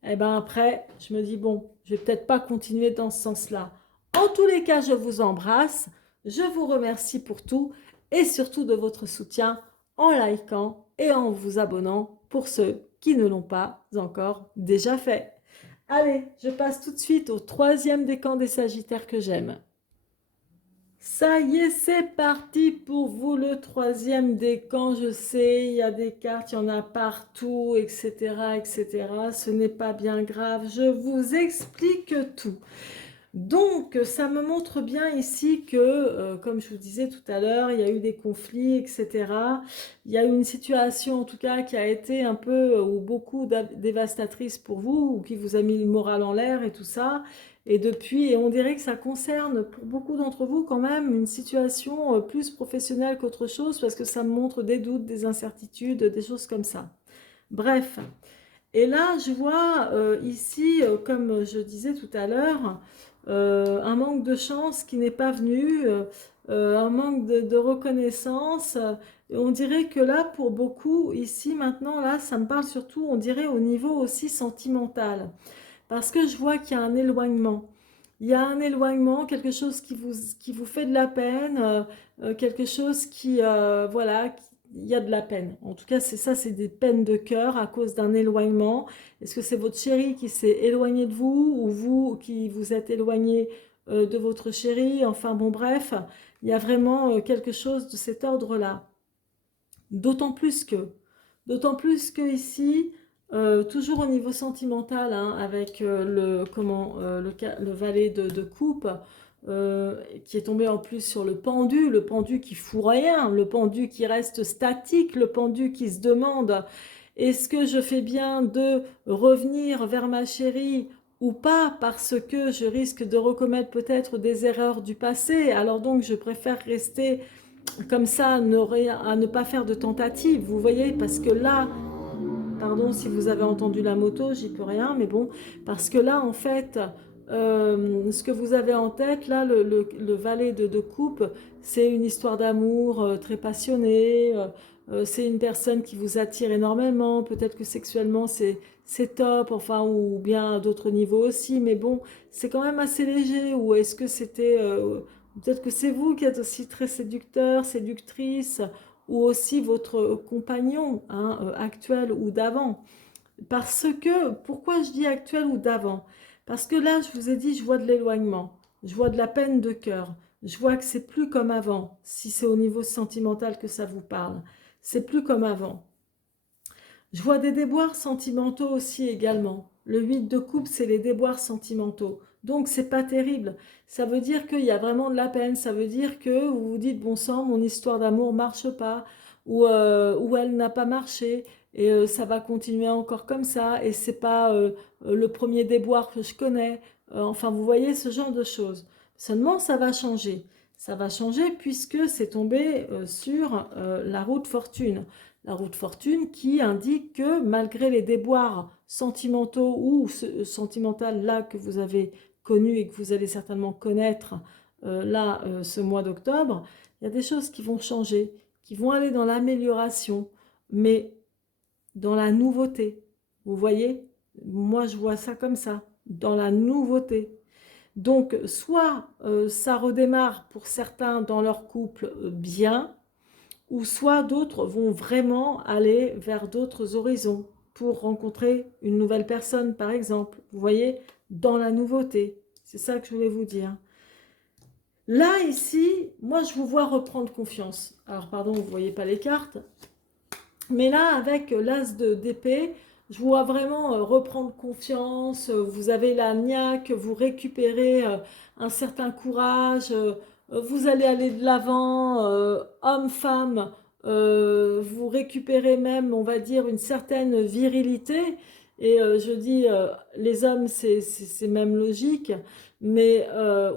et ben après, je me dis, bon, je vais peut-être pas continuer dans ce sens-là. En tous les cas, je vous embrasse, je vous remercie pour tout et surtout de votre soutien en likant et en vous abonnant pour ceux qui ne l'ont pas encore déjà fait. Allez, je passe tout de suite au troisième décan des Sagittaires que j'aime. Ça y est, c'est parti pour vous, le troisième décan. Je sais, il y a des cartes, il y en a partout, etc., etc. Ce n'est pas bien grave, je vous explique tout. Donc, ça me montre bien ici que, comme je vous disais tout à l'heure, il y a eu des conflits, etc. Il y a eu une situation, en tout cas, qui a été un peu ou beaucoup dévastatrice pour vous, ou qui vous a mis le moral en l'air et tout ça. Et depuis, et on dirait que ça concerne pour beaucoup d'entre vous quand même une situation plus professionnelle qu'autre chose, parce que ça me montre des doutes, des incertitudes, des choses comme ça. Bref. Et là, je vois ici, comme je disais tout à l'heure, un manque de chance qui n'est pas venu, un manque de reconnaissance. Et on dirait que là, pour beaucoup, ici, maintenant, là, ça me parle surtout, on dirait, au niveau aussi sentimental. Parce que je vois qu'il y a un éloignement. Il y a un éloignement, quelque chose qui vous fait de la peine, quelque chose qui, voilà, il y a de la peine. En tout cas, c'est ça, c'est des peines de cœur à cause d'un éloignement. Est-ce que c'est votre chéri qui s'est éloigné de vous ou vous qui vous êtes éloigné de votre chéri? Enfin bon, bref, il y a vraiment quelque chose de cet ordre-là. D'autant plus que, d'autant plus que ici, toujours au niveau sentimental, hein, avec le valet de coupe, qui est tombé en plus sur le pendu qui fout rien, le pendu qui reste statique, le pendu qui se demande est-ce que je fais bien de revenir vers ma chérie ou pas, parce que je risque de recommettre peut-être des erreurs du passé, alors donc je préfère rester comme ça, à ne pas faire de tentative, vous voyez, parce que là, pardon si vous avez entendu la moto, j'y peux rien, mais bon, parce que là, en fait, ce que vous avez en tête, là, le valet de coupe, c'est une histoire d'amour très passionnée, c'est une personne qui vous attire énormément, peut-être que sexuellement, c'est top, enfin, ou bien à d'autres niveaux aussi, mais bon, c'est quand même assez léger, ou est-ce que c'était... peut-être que c'est vous qui êtes aussi très séducteur, séductrice, ou aussi votre compagnon hein, actuel ou d'avant. Parce que, pourquoi je dis actuel ou d'avant? Parce que là, je vous ai dit, je vois de l'éloignement, je vois de la peine de cœur, je vois que c'est plus comme avant, si c'est au niveau sentimental que ça vous parle. C'est plus comme avant. Je vois des déboires sentimentaux aussi également. Le 8 de coupe, c'est les déboires sentimentaux. Donc, c'est pas terrible. Ça veut dire qu'il y a vraiment de la peine. Ça veut dire que vous vous dites, bon sang, mon histoire d'amour marche pas. Ou elle n'a pas marché. Et ça va continuer encore comme ça. Et c'est pas le premier déboire que je connais. Enfin, vous voyez ce genre de choses. Seulement, ça va changer. Ça va changer puisque c'est tombé sur la roue de fortune. La roue de fortune qui indique que malgré les déboires sentimentaux ou sentimentales là que vous avez connus et que vous allez certainement connaître ce mois d'octobre, il y a des choses qui vont changer, qui vont aller dans l'amélioration, mais dans la nouveauté. Vous voyez? Moi, je vois ça comme ça, dans la nouveauté. Donc, soit ça redémarre pour certains dans leur couple bien, ou soit d'autres vont vraiment aller vers d'autres horizons pour rencontrer une nouvelle personne, par exemple. Vous voyez, dans la nouveauté. C'est ça que je voulais vous dire. Là, ici, moi, je vous vois reprendre confiance. Alors, pardon, vous ne voyez pas les cartes. Mais là, avec l'as d'épée, je vois vraiment reprendre confiance. Vous avez la niaque, vous récupérez un certain courage. Vous allez aller de l'avant, homme, femme. Vous récupérez même, on va dire, une certaine virilité. Et je dis, les hommes, c'est même logique, mais,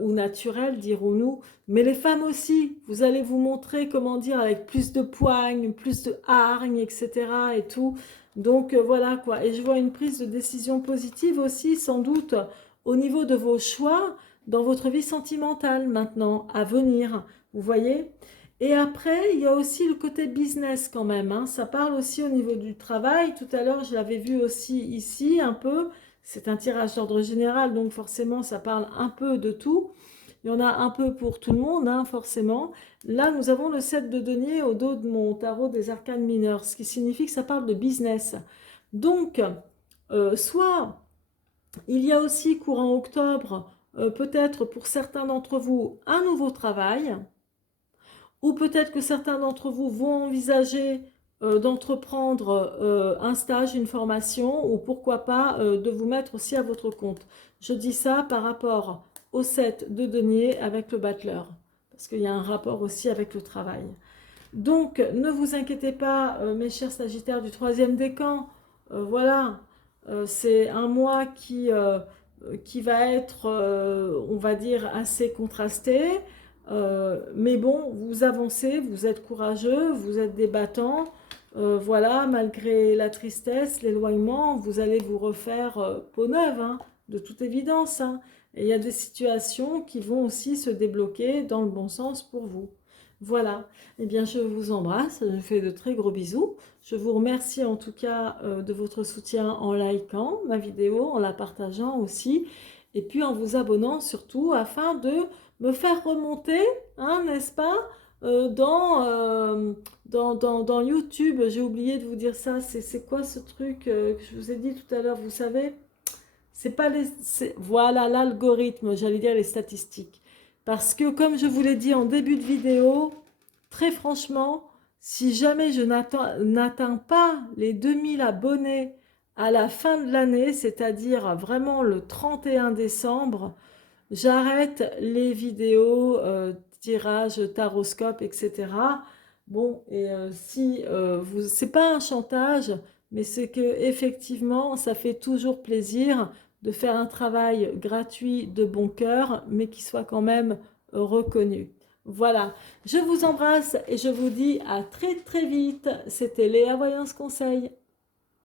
ou naturel, dirons-nous. Mais les femmes aussi, vous allez vous montrer, comment dire, avec plus de poigne, plus de hargne, etc. et tout. Donc voilà quoi. Et je vois une prise de décision positive aussi, sans doute, au niveau de vos choix dans votre vie sentimentale maintenant, à venir. Vous voyez? Et après, il y a aussi le côté business quand même, hein. Ça parle aussi au niveau du travail. Tout à l'heure, je l'avais vu aussi ici un peu. C'est un tirage d'ordre général, donc forcément, ça parle un peu de tout. Il y en a un peu pour tout le monde, hein, forcément. Là, nous avons le 7 de denier au dos de mon tarot des arcanes mineurs, ce qui signifie que ça parle de business. Donc, soit il y a aussi courant octobre, peut-être pour certains d'entre vous, un nouveau travail, ou peut-être que certains d'entre vous vont envisager d'entreprendre un stage, une formation, ou pourquoi pas de vous mettre aussi à votre compte. Je dis ça par rapport au 7 de denier avec le battleur, parce qu'il y a un rapport aussi avec le travail. Donc, ne vous inquiétez pas, mes chers sagittaires du troisième décan, voilà, c'est un mois qui va être, on va dire, assez contrasté. Mais bon, vous avancez, vous êtes courageux, vous êtes des battants. Voilà, malgré la tristesse, l'éloignement, vous allez vous refaire peau neuve, hein, de toute évidence, hein. Et il y a des situations qui vont aussi se débloquer dans le bon sens pour vous. Voilà, eh bien je vous embrasse, je vous fais de très gros bisous. Je vous remercie en tout cas de votre soutien en likant ma vidéo, en la partageant aussi, et puis en vous abonnant surtout afin de me faire remonter, hein, n'est-ce pas, dans YouTube. J'ai oublié de vous dire ça, c'est quoi ce truc que je vous ai dit tout à l'heure, vous savez? C'est pas les... Voilà, l'algorithme, j'allais dire les statistiques. Parce que comme je vous l'ai dit en début de vidéo, très franchement, si jamais je n'atteins pas les 2000 abonnés à la fin de l'année, c'est-à-dire vraiment le 31 décembre, j'arrête les vidéos, tirage, taroscope, etc. Bon, et si vous, c'est pas un chantage, mais c'est que effectivement, ça fait toujours plaisir de faire un travail gratuit de bon cœur, mais qui soit quand même reconnu. Voilà, je vous embrasse et je vous dis à très très vite. C'était Léa Voyance Conseil.